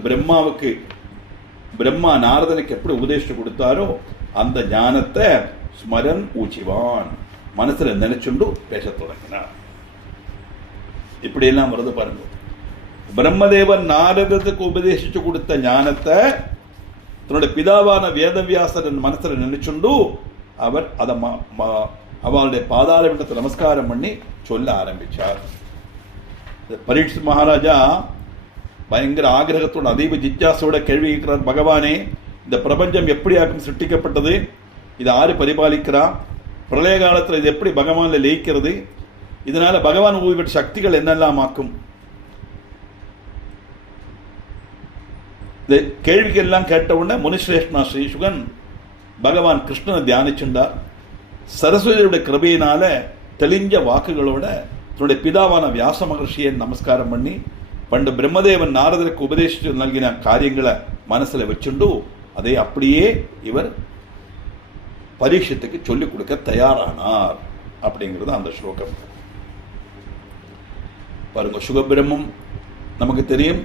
பிரம்மா நாரதனுக்கு எப்படி உபதேசிச்சு கொடுத்தாரோ அந்த ஞானத்தை ஸ்மரன் ஊச்சிவான், மனசுல நினைச்சுண்டு பேச தொடங்கினார். இப்படி எல்லாம் வருது பாருங்க. பிரம்மதேவன் நாரதத்துக்கு உபதேசிச்சு கொடுத்த ஞானத்தை தன்னுடைய பிதாவான வேதவியாசன் மனசுல நினைச்சுண்டு அவர் அதை அவளுடைய பாதாள விட்டத்தை நமஸ்காரம் பண்ணி சொல்ல ஆரம்பிச்சார். பரீட்சித் மகாராஜா பயங்கர ஆகிரகத்தோட அதீப ஜிஜ்ஜாசோட கேள்வி கேட்கிறார், பகவானே இந்த பிரபஞ்சம் எப்படியாக்கும் சிருஷ்டிக்கப்பட்டது? இது ஆறு பரிபாலிக்கிறா? பிரளய காலத்தில் இது எப்படி பகவான்ல லயிக்கிறது? இதனால பகவான் ஊதிவிட்ட சக்திகள் என்னெல்லாம் ஆக்கும்? இந்த கேள்விகள்லாம் கேட்ட உடனே முனிஸ்ரேஷ்ணா ஸ்ரீசுகன் பகவான் கிருஷ்ணனை தியானிச்சுண்டார். சரஸ்வதியுடைய கிருபையினால தெளிஞ்ச வாக்குகளோட தன்னுடைய பிதாவான வியாச மகர்ஷியை நமஸ்காரம் பண்ணி பண்டு பிரம்மதேவன் நாரதருக்கு உபதேசித்து நல்கின காரியங்களை மனசுல வச்சுண்டு அதை அப்படியே இவர் பரீட்சத்துக்கு சொல்லிக் கொடுக்க தயாரானார் அப்படிங்கிறது அந்த ஸ்லோகம். பாருங்க, சுகபிரம்மம் நமக்கு தெரியும்,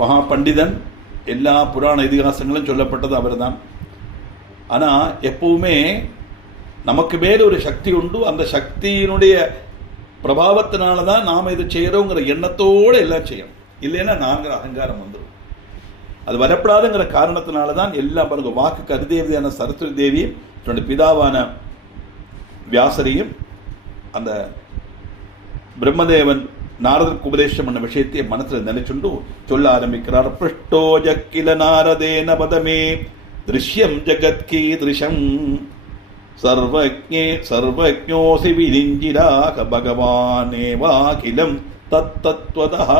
மகா பண்டிதன், எல்லா புராண இதிகாசங்களும் சொல்லப்பட்டது அவர் தான். ஆனா எப்பவுமே நமக்கு மேல ஒரு சக்தி உண்டு, அந்த சக்தியினுடைய பிரபாவத்தினாலதான் நாம இதை செய்யறோங்கிற எண்ணத்தோடு எல்லாம் செய்யணும். இல்லைன்னா நாங்கிற அகங்காரம் வந்துடும். அது வரப்படாதுங்கிற காரணத்தினாலதான் எல்லாம் பாருங்க. வாக்குக்கு அதிதேவதையான சரஸ்வதி தேவியும் தன்னுடைய பிதாவான வியாசரையும் அந்த பிரம்மதேவன் நாரதருக்கு உபதேசம் பண்ண விஷயத்தை மனசுல நினைச்சுண்டு சொல்ல ஆரம்பிக்கிறார். பிருஷ்டோஜ கில நாரதேன பதமே திருஷ்யம் ஜகத் கீதிருஷம் சர்வஜ்ஞோசி விரிஞ்சிராக பகவானேவாகிலம் தத்தத்வதः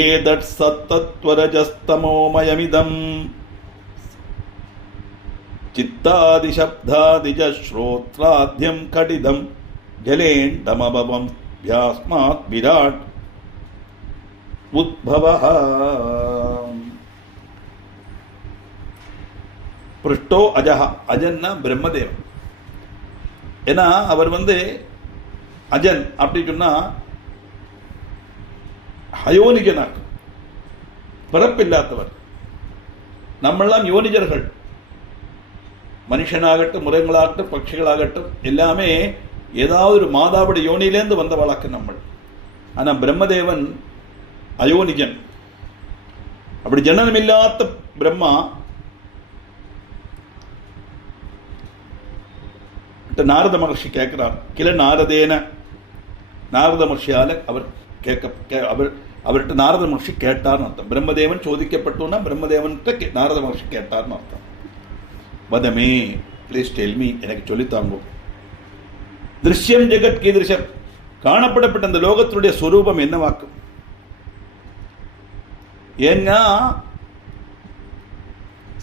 ஏதத் சத்தத்வரஜஸ்தமோமயமிதம் சித்தாதிசப்தாதிஜ ஸ்ரோத்ராத்யம் கடிதம் ஜலேண்டமபவம் வியாஸ்மாத் விராட் உத்பவः. பிருஷ்டோ அஜஹ, அஜன்னா பிரம்மதேவன். ஏன்னா அவர் அஜன் அப்படி சொன்னா அயோனிஜனாக்கும், பிறப்பில்லாதவர். நம்மெல்லாம் யோனிஜர்கள். மனுஷனாகட்டும், மிருகங்களாகட்டும், பட்சிகளாகட்டும் எல்லாமே ஏதாவது ஒரு மாதாவுடைய யோனியிலேருந்து வந்த வழக்கு நம்ம. ஆனா பிரம்மதேவன் அயோனிஜன். அப்படி ஜனனமில்லாத பிரம்மா நாரத மகர்ஷி கேட்கிறார். கிள நாரதேன, நாரத மகர்ஷியால அவர் அவர்கிட்ட நாரத மகர்ஷி கேட்டார்னு அர்த்தம். பிரம்மதேவன் சோதிக்கப்பட்டோன்னா பிரம்மதேவன்கிட்ட நாரத மகர்ஷி கேட்டார்னு அர்த்தம். வதமே, ப்ளீஸ் டெல் மீ, எனக்கு சொல்லித்தாங்கும். திருஷ்யம் ஜெகத் கீதிருஷம், காணப்படப்பட்ட அந்த லோகத்தினுடைய ஸ்வரூபம் என்னவாக்கும்? ஏன்னா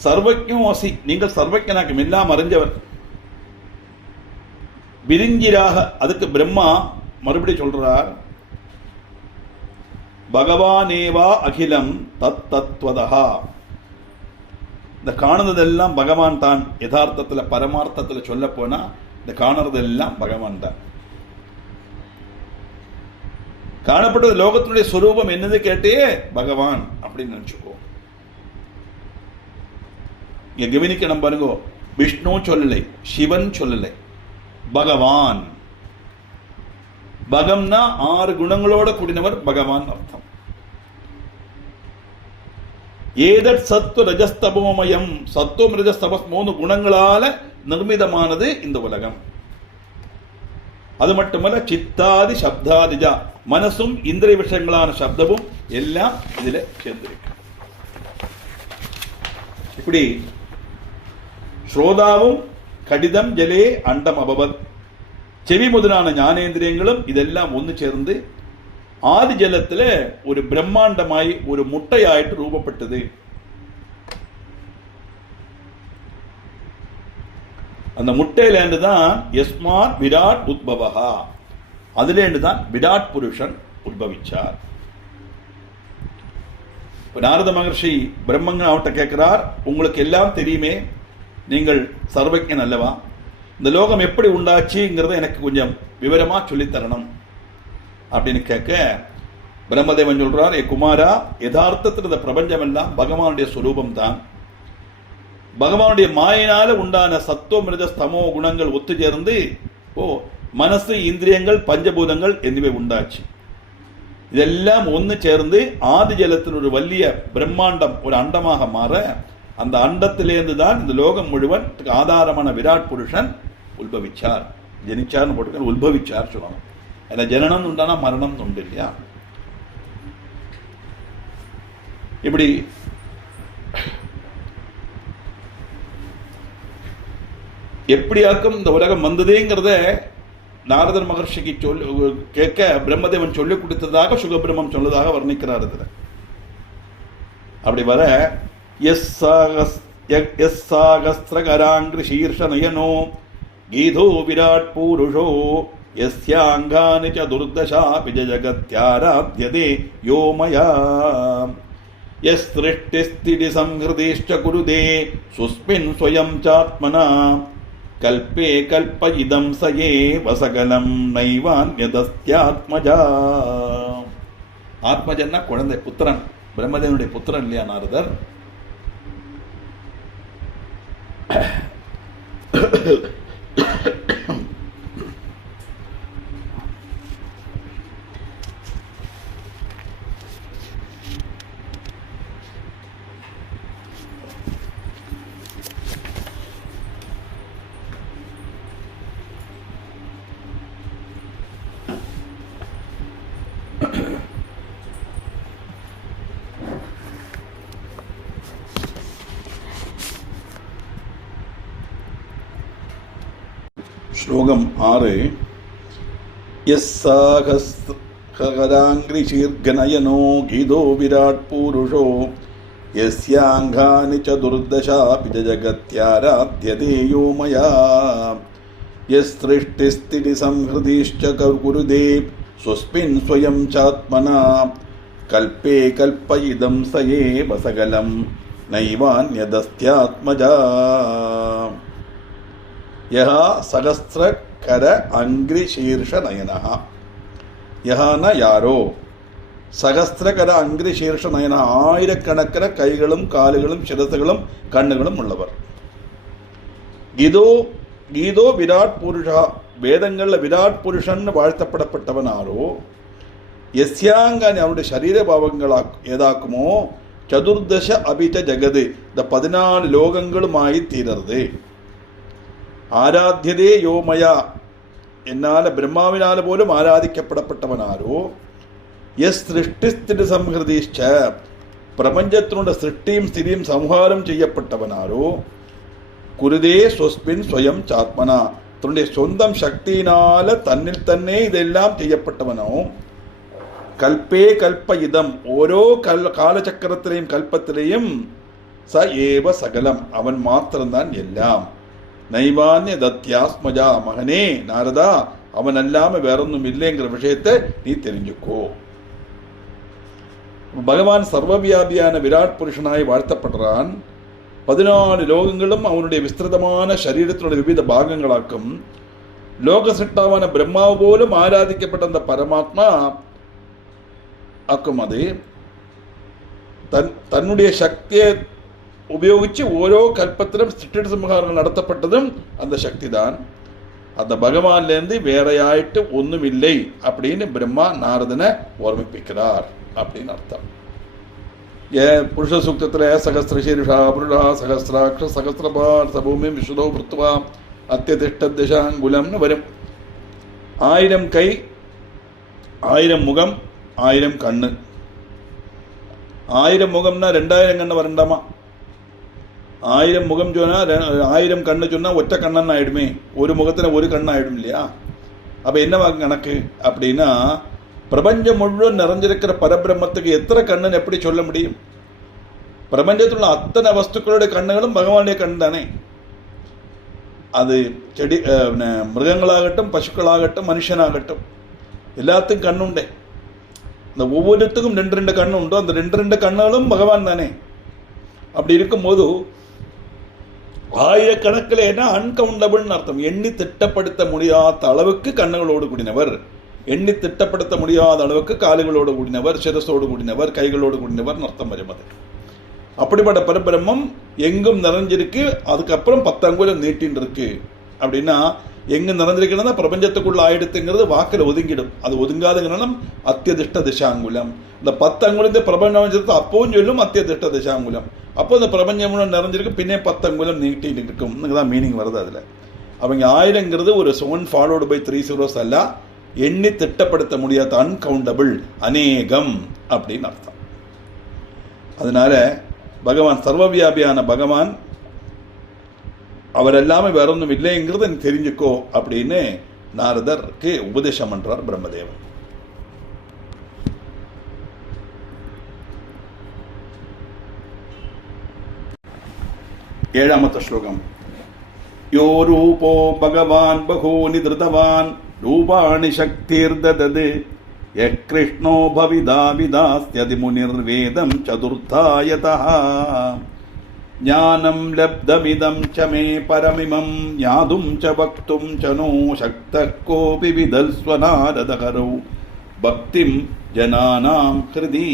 சர்வஜ்ஞம் அசி, நீங்கள் சர்வஜனாக்கும், எல்லாம் அறிஞ்சவர். விரிஞ்சிராக, அதுக்கு பிரம்மா மறுபடியும் சொல்றார், பகவானேவா அகிலம் தத் தத்வதா. இந்த காணுறதெல்லாம் பகவான் தான். யதார்த்தத்தில் பரமார்த்தத்தில் சொல்ல போனா இந்த காணுறதெல்லாம் பகவான் தான். காணப்பட்டது லோகத்தினுடைய ஸ்வரூபம் என்னது கேட்டே பகவான் அப்படின்னு நினைச்சுக்கோ. இங்க கவனிக்கணும் பாருங்க, விஷ்ணு சொல்லலை, சிவன் சொல்லலை, பகவான். பகம்னா 6 குணங்களோட கூடினவர் பகவான் அர்த்தம். ஏதட் சத்துவ ரஜஸ்தபோமயம், சத்துவம் ரஜஸ்தபஸ் 3 குணங்களால நிர்மிதமானது இந்த உலகம். அது மட்டுமல்ல, சித்தாதி சப்தாதிஜா, மனசும் இந்திரிய விஷயங்களான சப்தமும் எல்லாம் இதுல சேர்ந்திருக்கு. இப்படி ஸ்ரோதாவும் கடிதம் ஜலே அண்டம் அபவத், செவி முதலான ஞானேந்திரியங்களும் இதெல்லாம் ஒன்று சேர்ந்து ஆதி ஜலத்துல ஒரு பிரம்மாண்டமாய் ஒரு முட்டையாயிட்டு ரூபப்பட்டது. அந்த முட்டையிலேருந்து தான் யஸ்மாத் விராட் உத்பவஹா, அதிலேருந்து தான் விராட் புருஷன் உத்பவிச்சார். நாரத மகர்ஷி பிரம்மங்க அவட்ட கேட்கிறார், உங்களுக்கு எல்லாம் தெரியுமே, நீங்கள் சர்வஜன் அல்லவா, இந்த லோகம் எப்படி உண்டாச்சுங்கிறத எனக்கு கொஞ்சம் விவரமா சொல்லித்தரணும் அப்படின்னு கேட்க, பிரம்மதேவன் சொல்றார், ஏ குமாரா, யதார்த்தத்தில் இந்த பிரபஞ்சம் எல்லாம் பகவானுடைய சுரூபம் தான். பகவானுடைய மாயினால உண்டான சத்துவம் ரஜஸ் தமோ குணங்கள் ஒத்து சேர்ந்து மனசு இந்திரியங்கள் பஞ்சபூதங்கள் എന്നിവ உண்டாச்சு. இதெல்லாம் ஒன்று சேர்ந்து ஆதி ஜலத்தில் ஒரு வலிய பிரம்மாண்டம் ஒரு அண்டமாக மாற, அந்த அண்டத்திலேருந்து தான் இந்த லோகம் முழுவன் ஆதாரமான விராட் புருஷன் உத்பவிச்சார். ஜனிச்சார்னு போட்டுக்க, உத்பவிச்சார் சொல்லணும். ஏன்னா ஜனனம் உண்டானா மரணம் உண்டு இல்லையா. இப்படி எப்படியாக்கும் இந்த உலகம் வந்ததேங்கிறத நாரதர் மகர்ஷிக்கு கேட்க பிரம்மதேவன் சொல்லிக் கொடுத்ததாக சுகபிரம்மம் சொல்லதாக வர்ணிக்கிறார். இதுல அப்படி வர யஸ்ஸாகஸ்திரகராங்கிரி சீர்ஷநயனோ கீதோ விராட் பூருஷோ யஸ்யாங்கானி ச துர்தசாபி ஜகத்யாராத்யதே யோ மயா யஸ்ருஷ்டிஸ்திதி சம்ஹிருதிஷ்ச குருதே சுஸ்மின் ஸ்வயம் சாத்மனா கல்பே கல்ப இதம் சயே வசகலம் நைவான்யதஸ்யாத்மஜா. ஆத்மஜன்னா குழந்தை, புத்திரன், பிரம்மதேவனுடைய புத்திரன் இல்லையா நாரதர். ஸ்லோகம் 6. யஸ்ஸாகஸ்திரகராங்கிரி சீர்ஷநயனோ கீதோ விராட் பூருஷோ யஸ்யாங்கானி ச துர்தசாபி ஜகத்யாராத்யதே யோ மயா யஸ்ருஷ்டிஸ்திதி சம்ஹிருதிஷ்ச குருதே ஸ்வஸ்மின் ஸ்வயம் சாத்மனா கல்பே கல்ப இதம் சயே வசகலம் நைவான்யதஸ்யாத்மஜா. யஹ சகஸ்ர கர அங்கிரி சீர்ஷ நயனா. யஹான யாரோ, சகஸ்திரகர அங்கிரி சீர்ஷ நயனா, ஆயிரக்கணக்கின கைகளும் காலுகளும் சிரசுகளும் கண்ணுகளும் உள்ளவர். கீதோ விராட் புருஷா, வேதங்களில் விராட் புருஷன் வாழ்த்தப்படப்பட்டவனாரோ, யஸ்யாங்கானி அவனுடைய சரீர பாவங்களா ஏதாக்குமோ, சதுர்தச அபித ஜகது, இந்த 14 லோகங்களுமாயி தீரது. ஆராத்தியதே யோமயா, என்னால் பிரம்மாவினால் போலும் ஆராதிக்கப்படப்பட்டவனாரோ, எஸ் சிருஷ்டிஸ்திரு சம்ஹிருதிஷ்ச, பிரபஞ்சத்தினுடைய சிருஷ்டியும் ஸ்திதியும் சம்ஹாரம் செய்யப்பட்டவனாரோ, குருதே சொஸ்பின் ஸ்வயம் சாத்மனா, தன்னுடைய சொந்தம் சக்தியினால தன்னில் தன்னே இதெல்லாம் செய்யப்பட்டவனோ, கல்பே கல்ப இதம், ஓரோ காலச்சக்கரத்திலையும் கல்பத்திலையும் ச ஏவ சகலம், அவன் மாத்திரம்தான் எல்லாம். நைவான்ய தத்யாஸ்மஜா, மகனே நாரதா, அவன் அல்லாம வேறொன்னும் இல்லைங்கிற விஷயத்தை நீ தெரிஞ்சுக்கோ. பகவான் சர்வவியாபியான விராட் புருஷனாய் வாழ்த்தப்படுறான். 14 லோகங்களும் அவனுடைய விஸ்திருதமான சரீரத்தினுடைய விவித பாகங்களாக்கும். லோக சிட்டாவான பிரம்மாவு போலும் ஆராதிக்கப்பட்ட அந்த பரமாத்மா ஆக்கும். அது தன்னுடைய சக்தியை உபயோகிச்சு ஓரோ கல்பத்திலும் சிற்றிட சம்ஹாரங்கள் நடத்தப்பட்டதும் அந்த சக்தி தான். அந்த பகவான்லேருந்து வேறையாயிட்டு ஒன்றும் இல்லை அப்படின்னு பிரம்மா நாரதனை ஓர்மிப்பிக்கிறார் அப்படின்னு அர்த்தம். புருஷ சூக்தத்தில் சகஸ்திரசீர்ஷா புருஷா சகஸ்திராட்ச சகஸ்திரபார் சபூமி விசுதோ பிருத்வா அத்தியதிஷ்ட திசாங்குலம்னு வரும். 1000 கை, 1000 முகம், 1000 கண்ணு. 1000 முகம்னா 2000 கண்ணு வரண்டாமா? 1000 முகம் சொன்னா 1000 கண்ணு சொன்னா ஒற்ற கண்ணன் ஆயிடுமே, ஒரு முகத்துல ஒரு கண்ணு ஆயிடும் இல்லையா? அப்ப என்னவா கணக்கு அப்படின்னா, பிரபஞ்சம் முழுவதும் நிறைஞ்சிருக்கிற பரபிரம்மத்துக்கு எத்தனை கண்ணுன்னு எப்படி சொல்ல முடியும்? பிரபஞ்சத்தில் உள்ள அத்தனை வஸ்துக்களுடைய கண்ணுகளும் பகவானுடைய கண் தானே. அது செடி மிருகங்களாகட்டும், பசுக்களாகட்டும், மனுஷனாகட்டும், எல்லாத்துக்கும் கண்ணுண்டே. அந்த ஒவ்வொருத்துக்கும் 2 கண்ணு உண்டோ, அந்த 2 கண்ணுகளும் பகவான் தானே. அப்படி இருக்கும்போது ஆயிரக்கணக்கில் என்ன அன்கவுண்டபிள்னு அர்த்தம். எண்ணி திட்டப்படுத்த முடியாத அளவுக்கு கண்ணுகளோடு கூடினவர், எண்ணி திட்டப்படுத்த முடியாத அளவுக்கு காலுகளோடு கூடினவர், சிரசோடு கூடினவர், கைகளோடு கூடினவர் அர்த்தம் வரும். அது அப்படிப்பட்ட பரபிரம்மம் எங்கும் நிறைஞ்சிருக்கு. அதுக்கப்புறம் 10 அங்குலம் நீட்டின்னு இருக்கு. அப்படின்னா எங்கு நிறைஞ்சிருக்குன்னா பிரபஞ்சத்துக்குள்ள ஆயிடுத்துங்கிறது வாக்கில் ஒதுங்கிடும். அது ஒதுங்காதுங்கிறனால அத்தியதிஷ்ட திசாங்குலம். இந்த 10 அங்குலத்தை பிரபஞ்சத்தை அப்பவும் சொல்லும் அத்தியதிஷ்ட திசாங்குலம். அப்போ இந்த பிரபஞ்சம் நிறைஞ்சிருக்கு, பின்னே 10 அங்குலம் நீட்டின்னு இருக்கும். தான் மீனிங் வருது அதில். அவங்க 1000ங்கிறது ஒரு 7 ஃபாலோடு பை 3 zeros அல்ல, எண்ணி திட்டப்படுத்த முடியாத அன்கவுண்டபிள், அநேகம் அப்படின்னு அர்த்தம். அதனால பகவான் சர்வவியாபியான பகவான், அவர் எல்லாமே வேற ஒன்றும் இல்லைங்கிறத நீ தெரிஞ்சுக்கோ அப்படின்னு நாரதருக்கு உபதேசம் பண்றார் பிரம்மதேவன். ஏழாமத்த ஸ்லோகம். யோ ரூபோ பகவான் பகூனி திருதவான் ரூபாணி சக்திர்ததது யக்ருஷ்ணோ பவிதா விதாஸ்யதி முனிர்வேதம் சதுர்த்தாயதஹ ஞானம் லப்தமிதம் ச மே பரமிமம் ஞாதும் ச வக்தும் ச நோ சக்தः கோபி விதல்ஸ்வநாரதகரௌ பக்திம் ஜனானாம் ஹிருதி.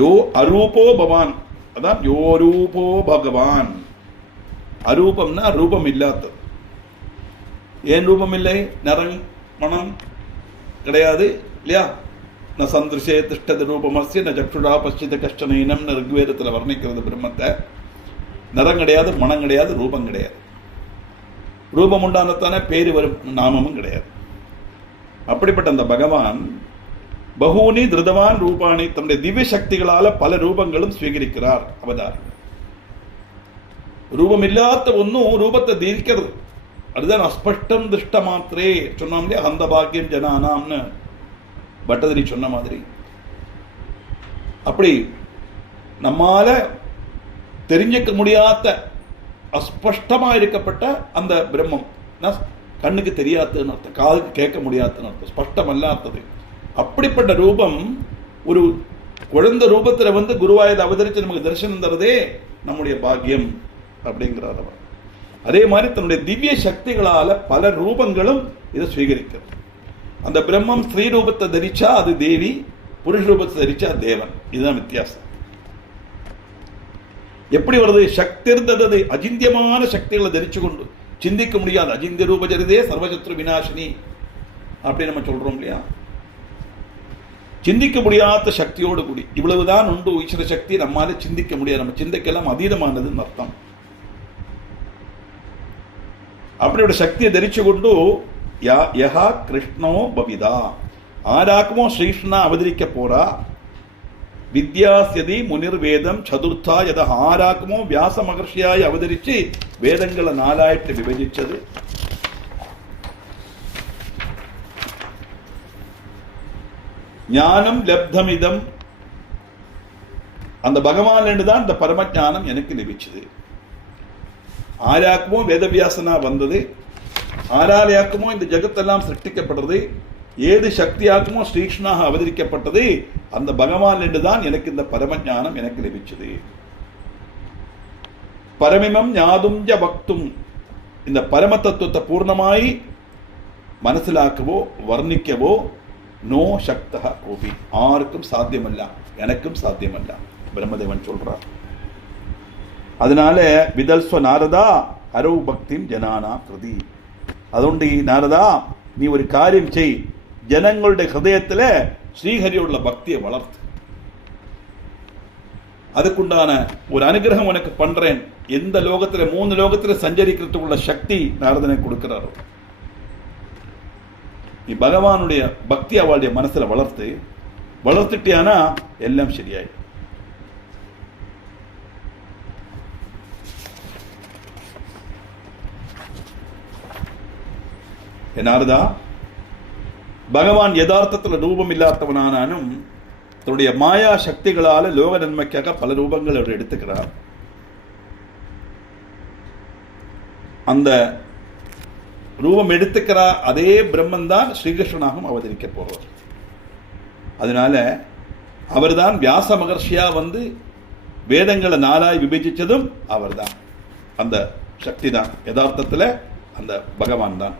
யோ அரூபோ பவான், அதான் யோ ரூபோ பகவான். அரூபம்னா ரூபம் இல்லாதது. ஏன் ரூபம் இல்லை? நிறம் மனம் கிடையாது இல்லையா? ந சந்திருஷே திஷ்டது ரூபமஸ்ய ந சக்ஷுடா பசித கஷ்டனீனம்னு ரிக்வேதத்தில் வர்ணிக்கிறது பிரம்மத்தை. நிறம் கிடையாது, மனம் கிடையாது, ரூபம் கிடையாது. ரூபம் உண்டானத்தானே பேரு வரும், நாமமும் கிடையாது. அப்படிப்பட்ட அந்த பகவான் பகூனி திருதவான் ரூபாணி, தன்னுடைய திவ்ய சக்திகளால பல ரூபங்களும் ஸ்வீகரிக்கிறார் அவதாரம். ரூபம் இல்லாத ஒன்னும் ரூபத்தை தீர்க்கிறது. அதுதான் அஸ்பஷ்டம் திருஷ்ட மாத்திரே சொன்னோம் இல்லையா, அந்த பாக்கியம் ஜனானாம்னு பட்டதிரி சொன்ன மாதிரி. அப்படி நம்மால தெரிஞ்சிக்க முடியாத அஸ்பஷ்டமா இருக்கப்பட்ட அந்த பிரம்மம், கண்ணுக்கு தெரியாதுன்னு அர்த்தம், காதுக்கு கேட்க முடியாதுன்னு அர்த்தம், ஸ்பஷ்டம் அல்லாதது. அப்படிப்பட்ட ரூபம் ஒரு குழந்தை ரூபத்தில் குருவாயூர் அவதரித்து நமக்கு தரிசனம் தரதே நம்முடைய பாக்கியம் அப்படிங்கிறார் அவர். அதே மாதிரி தன்னுடைய திவ்ய சக்திகளால பல ரூபங்களும் இதை ஸ்வீகரிக்கிறது. அந்த பிரம்மம் ஸ்ரீ ரூபத்தை தரிச்சா அது தேவி, புருஷ ரூபத்தை தரிச்சா தேவன். இதுதான் வித்தியாசம். எப்படி வருது? சக்தி இருந்தது, அஜிந்தியமான சக்திகளை தரிச்சு கொண்டு சிந்திக்க முடியாது. அஜிந்திய ரூபஜரிதே சர்வசத்ரு விநாசினி அப்படி நம்ம சொல்றோம் இல்லையா? சிந்திக்க முடியாத சக்தியோடு கூடி இவ்வளவுதான் உண்டு ஈஸ்வர சக்தி. நம்மால சிந்திக்க முடியாது, நம்ம சிந்தைக்கெல்லாம் அதீதமானதுன்னு அர்த்தம். அப்படியோட சக்தியை தரிச்சு கொண்டு யஹா கிருஷ்ணோ பவிதா, ஆராக்குமோ ஸ்ரீகிருஷ்ணா அவதரிக்க போறா. வித்யாஸ்யதி முனிர் வேதம் சதுர்த்தா எத ஆராக்குமோ வியாச மகர்ஷியாய் அவதரிச்சு வேதங்களை 4 விபஜிச்சது. ஞானம் லப்தமிதம், அந்த பகவான் தான் இந்த பரமஞானம் எனக்கு லபிச்சது. ஆராக்குமோ வேதவியாசனா வந்தது, ஆராலையாக்குமோ இந்த ஜகத்தெல்லாம் சிருஷ்டிக்கப்படுறது, ஏது சக்தியாக்குமோ ஸ்ரீகிருஷ்ணாக அவதரிக்கப்பட்டது, அந்த பகவான் தான் எனக்கு இந்த பரமஞானம் எனக்கு லபிச்சது. பரமிமம் ஞாதுஞ்ச பக்தும், இந்த பரம தத்துவத்தை பூர்ணமாய் மனசிலாக்கவோ வர்ணிக்கவோ நோ சக்தா கோபி, ஆருக்கும் சாத்தியமல்ல, எனக்கும் சாத்தியமல்ல பிரம்மதேவன் சொல்றார். அதனால விதல்ஸ்வ நாரதா அரவு பக்திம் ஜனானா கிருதி. അതുകൊണ്ട് ഈ നാരദാ, நீ ஒரு காரியம் செய், ஜனங்களுடைய ஹிருதயத்தில் ஸ்ரீஹரியோட பக்தியை வளர்த்து, அதுக்குண்டான ஒரு அனுகிரகம் உனக்கு பண்றேன். எந்த லோகத்துல 3 லோகத்துல சஞ்சரிக்கிறதுக்குள்ள சக்தி நாரதனை கொடுக்கிறாரோ, நீ பகவானுடைய பக்தி அவளுடைய மனசுல வளர்த்துட்டியானா எல்லாம் சரியாய். நாரதா, பகவான் யதார்த்தத்தில் ரூபம் இல்லாதவனானும் தன்னுடைய மாயா சக்திகளால லோக நன்மைக்காக பல ரூபங்கள் அவர் எடுத்துக்கிறார். அந்த ரூபம் எடுத்துக்கிற அதே பிரம்மன் தான் ஸ்ரீகிருஷ்ணனாகவும் அவதரிக்க போறார். அதனால அவர்தான் வியாச மகர்ஷியா வந்து வேதங்களை 4 விபஜிச்சதும் அவர்தான். அந்த சக்தி தான் யதார்த்தத்தில் அந்த பகவான் தான்.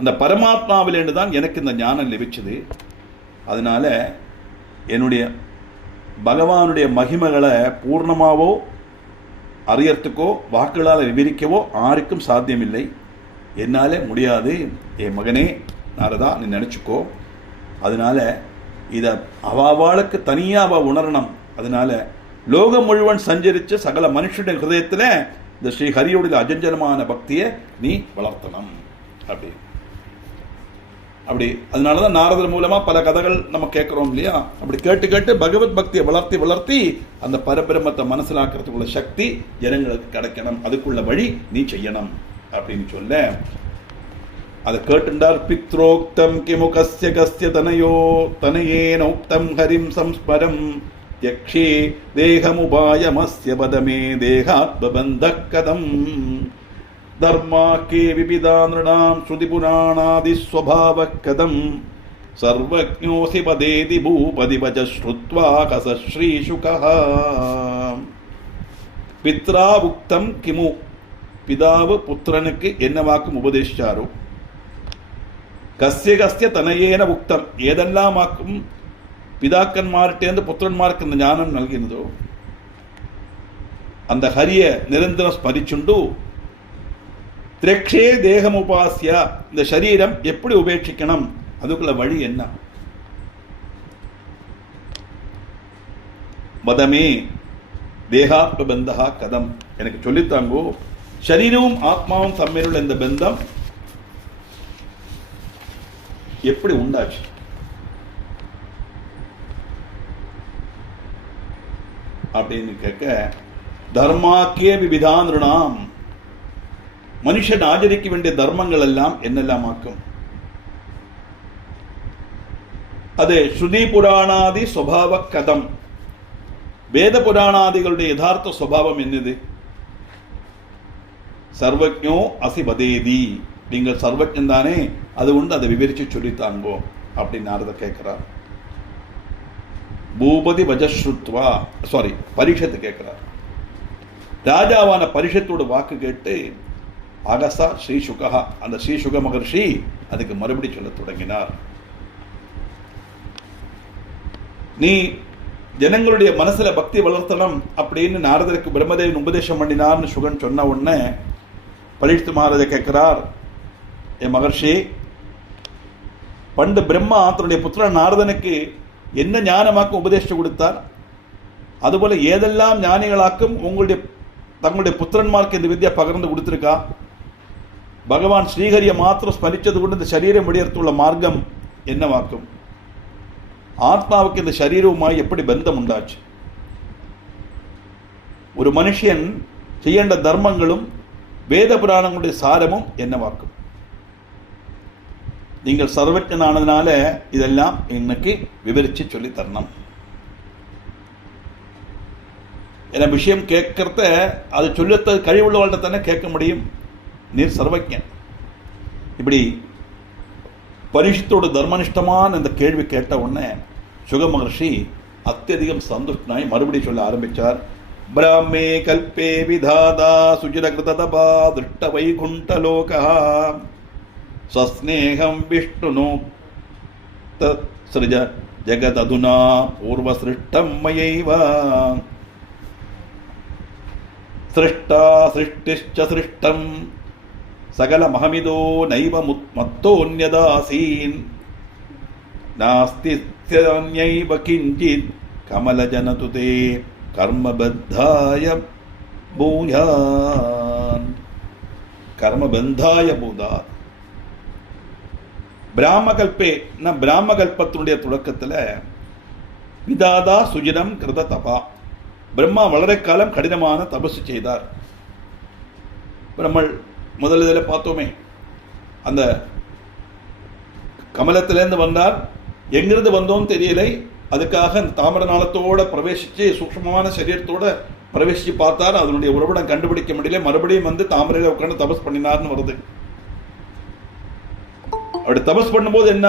அந்த பரமாத்மாவிலேருந்து தான் எனக்கு இந்த ஞானம் லபிச்சது. அதனால என்னுடைய பகவானுடைய மகிமைகளை பூர்ணமாவோ அறியறதுக்கோ வாக்குகளால் விவரிக்கவோ யாருக்கும் சாத்தியமில்லை, என்னாலே முடியாது. என் மகனே நாரதா, நீ நினச்சிக்கோ. அதனால இதை அவாளுக்கு தனியாக அவள் உணரணும். அதனால லோகம் முழுவன் சஞ்சரித்த சகல மனுஷனுடைய ஹிருதயத்தில் இந்த ஸ்ரீ ஹரியோட அஜஞ்சனமான பக்தியை நீ வளர்த்தணும். அப்படி அதனாலதான் நாரதர் மூலமா பல கதைகள் நம்ம கேட்கிறோம் இல்லையா? அப்படி கேட்டு பகவத் பக்தியை வளர்த்தி அந்த பரபிரமத்தை மனசிலாக்கிறதுக்குள்ள சக்தி ஜனங்களுக்கு கிடைக்கணும். அதுக்குள்ள வழி நீ செய்யணும் அப்படின்னு சொல்ல அதை கேட்டுண்டார். பித்ரோக்தம் கிமுகஸ்ய கஸ்ய தனயோ தனயேனோக்தம் ஹரிம் சம்ஸ்மரம் யக்ஷே தேகமுபாயமஸ்ய பதமே தேகாத்மபந்தக் கதம் தர்மாக்கே விபிதானృணாம் ஸ்ருதி புராணாதி ஸ்வபாவக் கதம் சர்வஜ்ஞோசி பதேதி பூபதி பஜ ஸ்ருத்வா கஸ ஸ்ரீசுகः. பித்ரா உக்தம் கிமு, பிதாவு புத்திரனுக்கு என்ன வாக்கும் உபதேசிச்சாரோ, கஸ்ய கஸ்ய தனயேன உக்தம், ஏதெல்லாம் வாக்கும் பிதாக்கன்மார்ட்டேந்து புத்திரன்மார்க்கு இந்த ஞானம் നൽകിனதோ அந்த ஹரிய நிரந்தரம் ஸ்மரிச்சுண்டு திரக்ஷே தேகம் உபாசிய, இந்த சரீரம் எப்படி உபேட்சிக்கணும், அதுக்குள்ள வழி என்ன, மதமே தேகாத்ம பந்தா கதம், எனக்கு சொல்லித்தாங்கோ. சரீரமும் ஆத்மாவும் தம்மிலுள்ள இந்த பந்தம் எப்படி உண்டாச்சு? அப்படின்னு கேட்க, தர்மாக்கே விவிதானృணாம், மனுஷன் ஆச்சரிக்க வேண்டிய தர்மங்கள் எல்லாம் என்னெல்லாம் ஆக்கும், அது ஸ்ருதி புராணாதி சுபாவ கதம், வேத புராணாதிகளுடைய யதார்த்த சுபாவம் என்னது, சர்வஜ்ஞோ அசி வதேதி, நீங்கள் சர்வஜன் தானே, அது உண்டு, அதை விவரிச்சு சொல்லித்தாங்கோ அப்படின்னு நாரத கேட்கிறார். பூபதி வஜஸ்ருத்வா, சாரி பரீட்சத்து கேட்கிறார். ராஜாவான பரிஷத்தோடு வாக்கு கேட்டு அகசா ஸ்ரீசுகா, அந்த ஸ்ரீசுக மகர்ஷி அதுக்கு மறுபடி சொல்ல தொடங்கினார். நீ ஜனங்களுடைய மனசுல பக்தி வளர்த்தனம் அப்படின்னு நாரதருக்கு பிரம்மதேவன் உபதேசம் பண்ணினார்னு சுகன் சொன்ன உடனே பரீட்சித் மகாராஜா கேட்கிறார், என் மகர்ஷி, பண்டு பிரம்மா தன்னுடைய புத்திரன் நாரதனுக்கு என்ன ஞானமாக்கும் உபதேசம் கொடுத்தார், அதுபோல ஏதெல்லாம் ஞானிகளாக்கும் தங்களுடைய புத்திரன்மார்க்கு இந்த வித்யா பகிர்ந்து கொடுத்திருக்கா? பகவான் ஸ்ரீஹரியை மாத்திரம் ஸ்மரிச்சது கொண்டு இந்த சரீரம் முடியறதுள்ள மார்க்கம் என்னவாக்கும்? ஆத்மாவுக்கு இந்த சரீரவுமாய் எப்படி பந்தம் உண்டாச்சு? ஒரு மனுஷன் செய்யேண்ட தர்மங்களும் வேத புராணங்களுடைய சாரமும் என்னவாக்கும்? நீங்கள் சர்வஜனானதுனால இதெல்லாம் இன்னைக்கு விவரிச்சு சொல்லி தரணும். என விஷயம் கேட்கறத அது சொல்லத்தது கழிவுள்ளவள்கிட்ட தானே கேட்க முடியும். நீர் சர்வஜன். இப்படி பரிஷத்தோட தர்மனிஷ்டமான இந்த கேள்வி கேட்ட உடனே சுக மகர்ஷி அத்தியதிகம் சந்துஷ்டனாய் மறுபடி சொல்ல ஆரம்பிச்சார். பிராமே கல்பே விதாதா சுஜிரகிருதபா திருஷ்ட வைகுண்ட லோகா ஸ்வஸ்நேகம் விஷ்ணுனோ சிருஜ ஜெகததுனா பூர்வ சிருஷ்டம் மயைவா சிருஷ்டா சிருஷ்டிஷ்ச சிருஷ்டம் சகலமஹமிதோ நைவ மத்தோன்யதாசீன் நாஸ்தி ன்யைவ கிஞ்சித் கமலஜனதுதே கர்மபத்தாய பூயான். கர்மபந்தாய பூதாத். பிராமகல்பே, பிராமகல்பத்தினுடைய தொடக்கத்தில் விதாதா சுஜினம் கிருத தபா, பிரம்மா வளர காலம் கடினமான தபசு செய்தார். பிரம்மல் முதலில் பார்த்தோமே, அந்த கமலத்திலேருந்து வந்தார். எங்கிருந்து வந்தோம் தெரியலை. அதுக்காக அந்த தாமர நாளத்தோட பிரவேசிச்சு சூக்ஷ்மமான சரீரத்தோட பிரவேசிச்சு பார்த்தார். அதனுடைய உறவிடம் கண்டுபிடிக்க முடியல. மறுபடியும் வந்து தாமரையில உட்காந்து தபஸ் பண்ணினார்னு வருது. அப்படி தபஸ் பண்ணும்போது என்ன?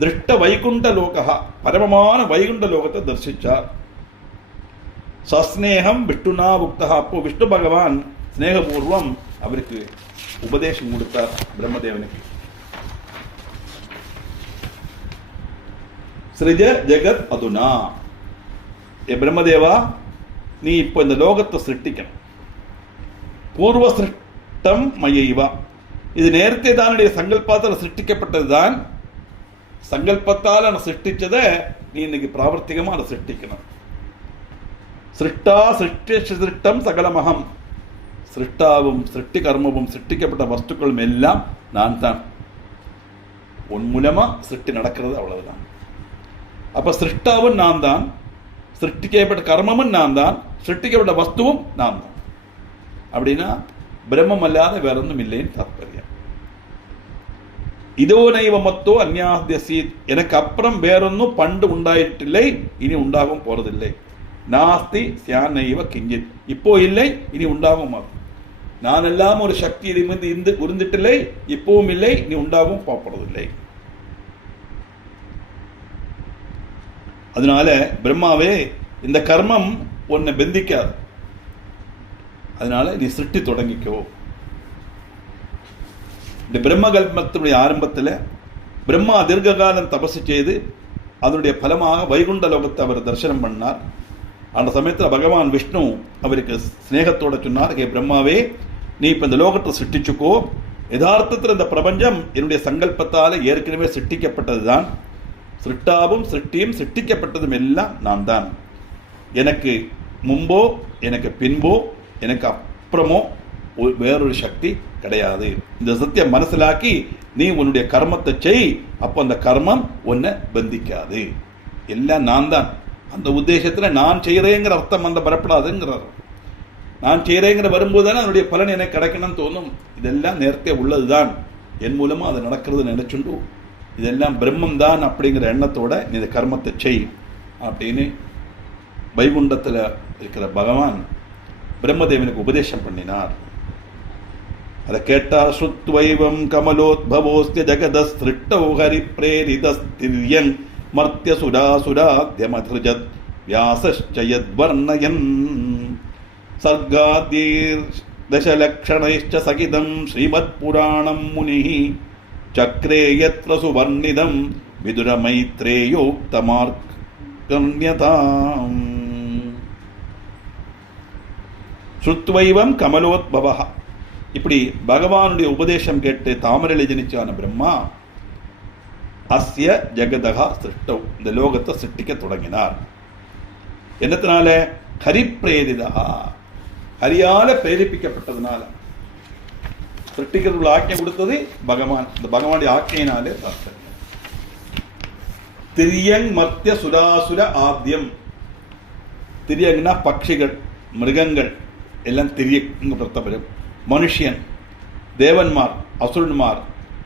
திருஷ்ட வைகுண்ட லோகா, பரமமான வைகுண்ட லோகத்தை தரிசிச்சார். சஸ்நேகம் விஷ்ணுனா உக்தா. அப்போ விஷ்ணு பகவான் ஸ்நேகபூர்வம் அவருக்கு உபதேசம் கொடுத்தார் பிரம்மதேவனுக்கு. ஸ்ரிஜ ஜெகத் அதுனா, ஏ பிரம்மதேவா, நீ இப்போ இந்த லோகத்தை சிருஷ்டிக்கணும். பூர்வ சிருஷ்டம் மயைவா, இது நேரத்தை தானுடைய சங்கல்பத்தால் சிருஷ்டிக்கப்பட்டது தான். சங்கல்பத்தால் நான் சிருஷ்டிச்சதை நீ இன்னைக்கு பிராவர்த்திகமாக அதை சிருஷ்டிக்கணும். சிருஷ்டா சிருஷ்டி சிருஷ்டம் சகலமகம், சிருஷ்டாவும் சிருஷ்டி கர்மவும் சிருஷ்டிக்கப்பட்ட வஸ்துக்களும் எல்லாம் நான் தான். உன் மூலமா சிருஷ்டி நடக்கிறது, அவ்வளவுதான். அப்ப சிருஷ்டாவும் நான் தான், சிருஷ்டிக்கப்பட்ட கர்மமும் நான் தான், சிருஷ்டிக்கப்பட்ட வஸ்துவும் நான் தான். அப்படின்னா பிரம்மம் அல்லாத வேற ஒன்றும் இல்லைன்னு தாற்பயம். இதோ நைவ மத்தோ அந்யாத்யசீத், எனக்கு அப்புறம் வேறொன்னும் பண்டு உண்டாயிட்டில்லை, இனி உண்டாகவும் போறதில்லை. நாஸ்தி சியானைவ கிஞ்சித், இப்போ இல்லை, இனி உண்டாகவும். நான் எல்லாம் ஒரு சக்தி இருந்து உருந்துட்டில்லை, இப்பவும் இல்லை, இனி உண்டாகவும் போறதில்லை. அதனால பிரம்மாவே, இந்த கர்மம் உன்னை பந்திக்காது. அதனால நீ சிருஷ்டி தொடங்கிக்கோ. இந்த பிரம்மகல்பத்தினுடைய ஆரம்பத்தில் பிரம்மா தீர்க்காலம் தபசு செய்து அதனுடைய பலமாக வைகுண்ட லோகத்தை அவர் தரிசனம் பண்ணார். அந்த சமயத்தில் பகவான் விஷ்ணு அவருக்கு ஸ்நேகத்தோட சொன்னார், ஹே பிரம்மாவே, நீ இப்போ இந்த லோகத்தை சிருஷ்டிச்சுக்கோ. யதார்த்தத்தில் இந்த பிரபஞ்சம் என்னுடைய சங்கல்பத்தால் ஏற்கனவே சிருஷ்டிக்கப்பட்டது தான். சிருஷ்டாவும் சிருஷ்டியும் சிருஷ்டிக்கப்பட்டதும் எல்லாம் நான் தான். எனக்கு முன்போ எனக்கு பின்போ எனக்கு அப்புறமோ வேறொரு சக்தி கிடையாது. இந்த சத்தியம் மனசிலாக்கி நீ உன்னுடைய கர்மத்தை செய். அப்போ அந்த கர்மம் உன்னை பந்திக்காது. எல்லாம் நான் தான். அந்த உத்தேசத்தில் நான் செய்கிறேங்கிற அர்த்தம் அந்த வரப்படாதுங்கிறார். நான் செய்கிறேங்கிற வரும்போது தானே அதனுடைய பலன் எனக்கு கிடைக்கணும்னு தோணும். இதெல்லாம் நேரத்தே உள்ளது தான், என் மூலமாக அது நடக்கிறது நினைச்சுண்டு இதெல்லாம் பிரம்மம் தான் அப்படிங்கிற எண்ணத்தோட நீ இந்த கர்மத்தை செய் அப்படின்னு வைகுண்டத்தில் இருக்கிற பகவான் பிரம்மதேவனுக்கு உபதேசம் பண்ணினார். அதை கேட்டார். ஸ்ருத்வைவம் கமலோத்பவோஸ்ய ஜகதஸ்ருஷ்டோ ஹரி பிரேரிதஸ்திரியன் மர்த்திய சுராசுராத்யமத்ருஜத் வியாசஸ்ச யத்வர்ணயன் சர்காதீர் தசலக்ஷணைஷ்ச சகிதம் ஸ்ரீமத் புராணம் முனிः சக்ரே யத்ர சுவர்ணிதம் விதுர மைத்ரேயோக்தமார்கண்யதாம் ஸ்ருத்வைவம் கமலோத்பவः. இப்படி பகவானுடைய உபதேசம் கேட்டு தாமரையில் ஜனிச்சான பிரம்மா அஸ்ய ஜெகதகா சிருஷ்டௌ, இந்த லோகத்தை சிருஷ்டிக்க தொடங்கினார். என்னத்தினால? ஹரிப்பிரேரிதா, ஹரியால பிரேரிப்பிக்கப்பட்டதுனால. சிருஷ்டிக்கிறதுக்குள்ள ஆக்கியம் கொடுத்தது பகவான். இந்த பகவானுடைய ஆக்கியினாலே சாஸ்திரம். திரியங் மர்த்திய சுராசுர ஆத்யம். திரியங்னா பட்சிகள், மிருகங்கள் எல்லாம் திரியங்க பிரத்தபரம். மனுஷன், தேவன்மார், அசுரன்மார்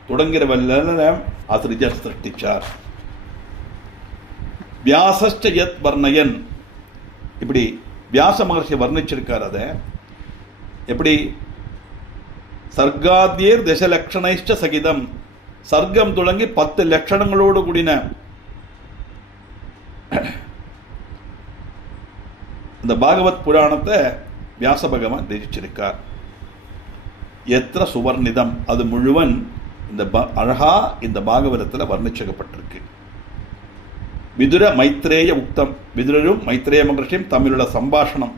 தொடங்கிறவெல்லாம் அசுரிஜர் சிருஷ்டிச்சார். வியாசஸ்ட யத் வர்ணயன், இப்படி வியாச மகர்ஷி வர்ணிச்சிருக்கார். அதை எப்படி? சர்காத்யேர் தசலக்ஷணைஷ்ச சகிதம், சர்க்கம் தொடங்கி 10 லட்சணங்களோடு கூடின இந்த பாகவத் புராணத்தை வியாச பகவான் ரசிச்சிருக்கார். எத்திர சுவர்ணிதம், அது முழுவன் இந்த அழகா இந்த பாகவதத்தில் வர்ணிச்சகப்பட்டிருக்கு. விதுர மைத்ரேய உக்தம், விதுரரும் மைத்ரேய மகர்ஷியும் தமிழுள்ள சம்பாஷணம்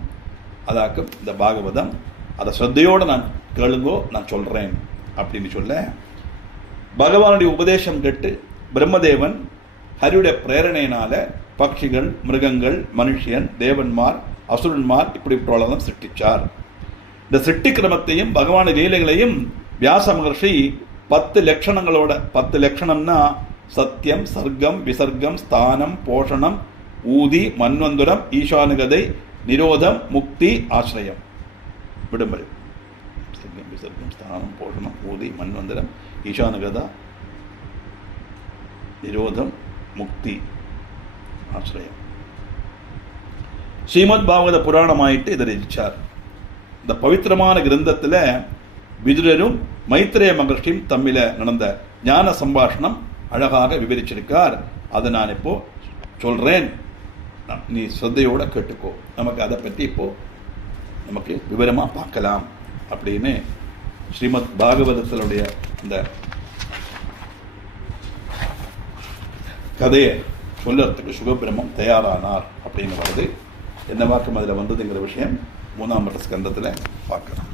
அதாக்கும் இந்த பாகவதம். அதை ஸ்ரத்தையோடு நான் கேளுங்கோ, நான் சொல்றேன் அப்படின்னு சொல்ல, பகவானுடைய உபதேசம் கேட்டு பிரம்மதேவன் ஹரியுடைய பிரேரணையினால பட்சிகள், மிருகங்கள், மனுஷியன், தேவன்மார், அசுரன்மார் இப்படிப்பட்டவளெல்லாம் சிருஷ்டிச்சார். இந்த சிருஷ்டி கிரமத்தையும் பகவான லீலைகளையும் வியாச மகர்ஷி 10 லட்சணங்களோட, 10 லட்சணம்னா சத்தியம், சர்க்கம், விசர்க்கம், ஸ்தானம், போஷணம், ஊதி, மன்வந்துரம், ஈசானுகதை, நிரோதம், முக்தி, ஆசிரியம், விடுமுறை. சர்க்கம், விசர்க்கம், ஸ்தானம், போஷணம், ஊதி, மன்வந்தரம், ஈசானுகதா, நிரோதம், முக்தி, ஆசிரியம். ஸ்ரீமத் பாகவத புராணமாயிட்டு இதை ரசிச்சார். இந்த பவித்திரமான கிரந்தத்தில் விதுரரும் மைத்ரேய மகர்ஷியும் தம்மில நடந்த ஞான சம்பாஷணம் அழகாக விவரிச்சிருக்கார். அதை நான் இப்போ சொல்றேன், நீ ஸ்ரத்தையோட கேட்டுக்கோ. நமக்கு அதை பற்றி இப்போ நமக்கு விவரமா பார்க்கலாம் அப்படின்னு ஸ்ரீமத் பாகவதத்தினுடைய இந்த கதையை சொல்லறதுக்கு சுகபிரம்மம் தயாரானார் அப்படின்னு வருது. என்ன வாக்கம் அதில் வந்ததுங்கிற விஷயம் 3ஆம் ஸ்கந்தத்தில் பார்க்கலாம்.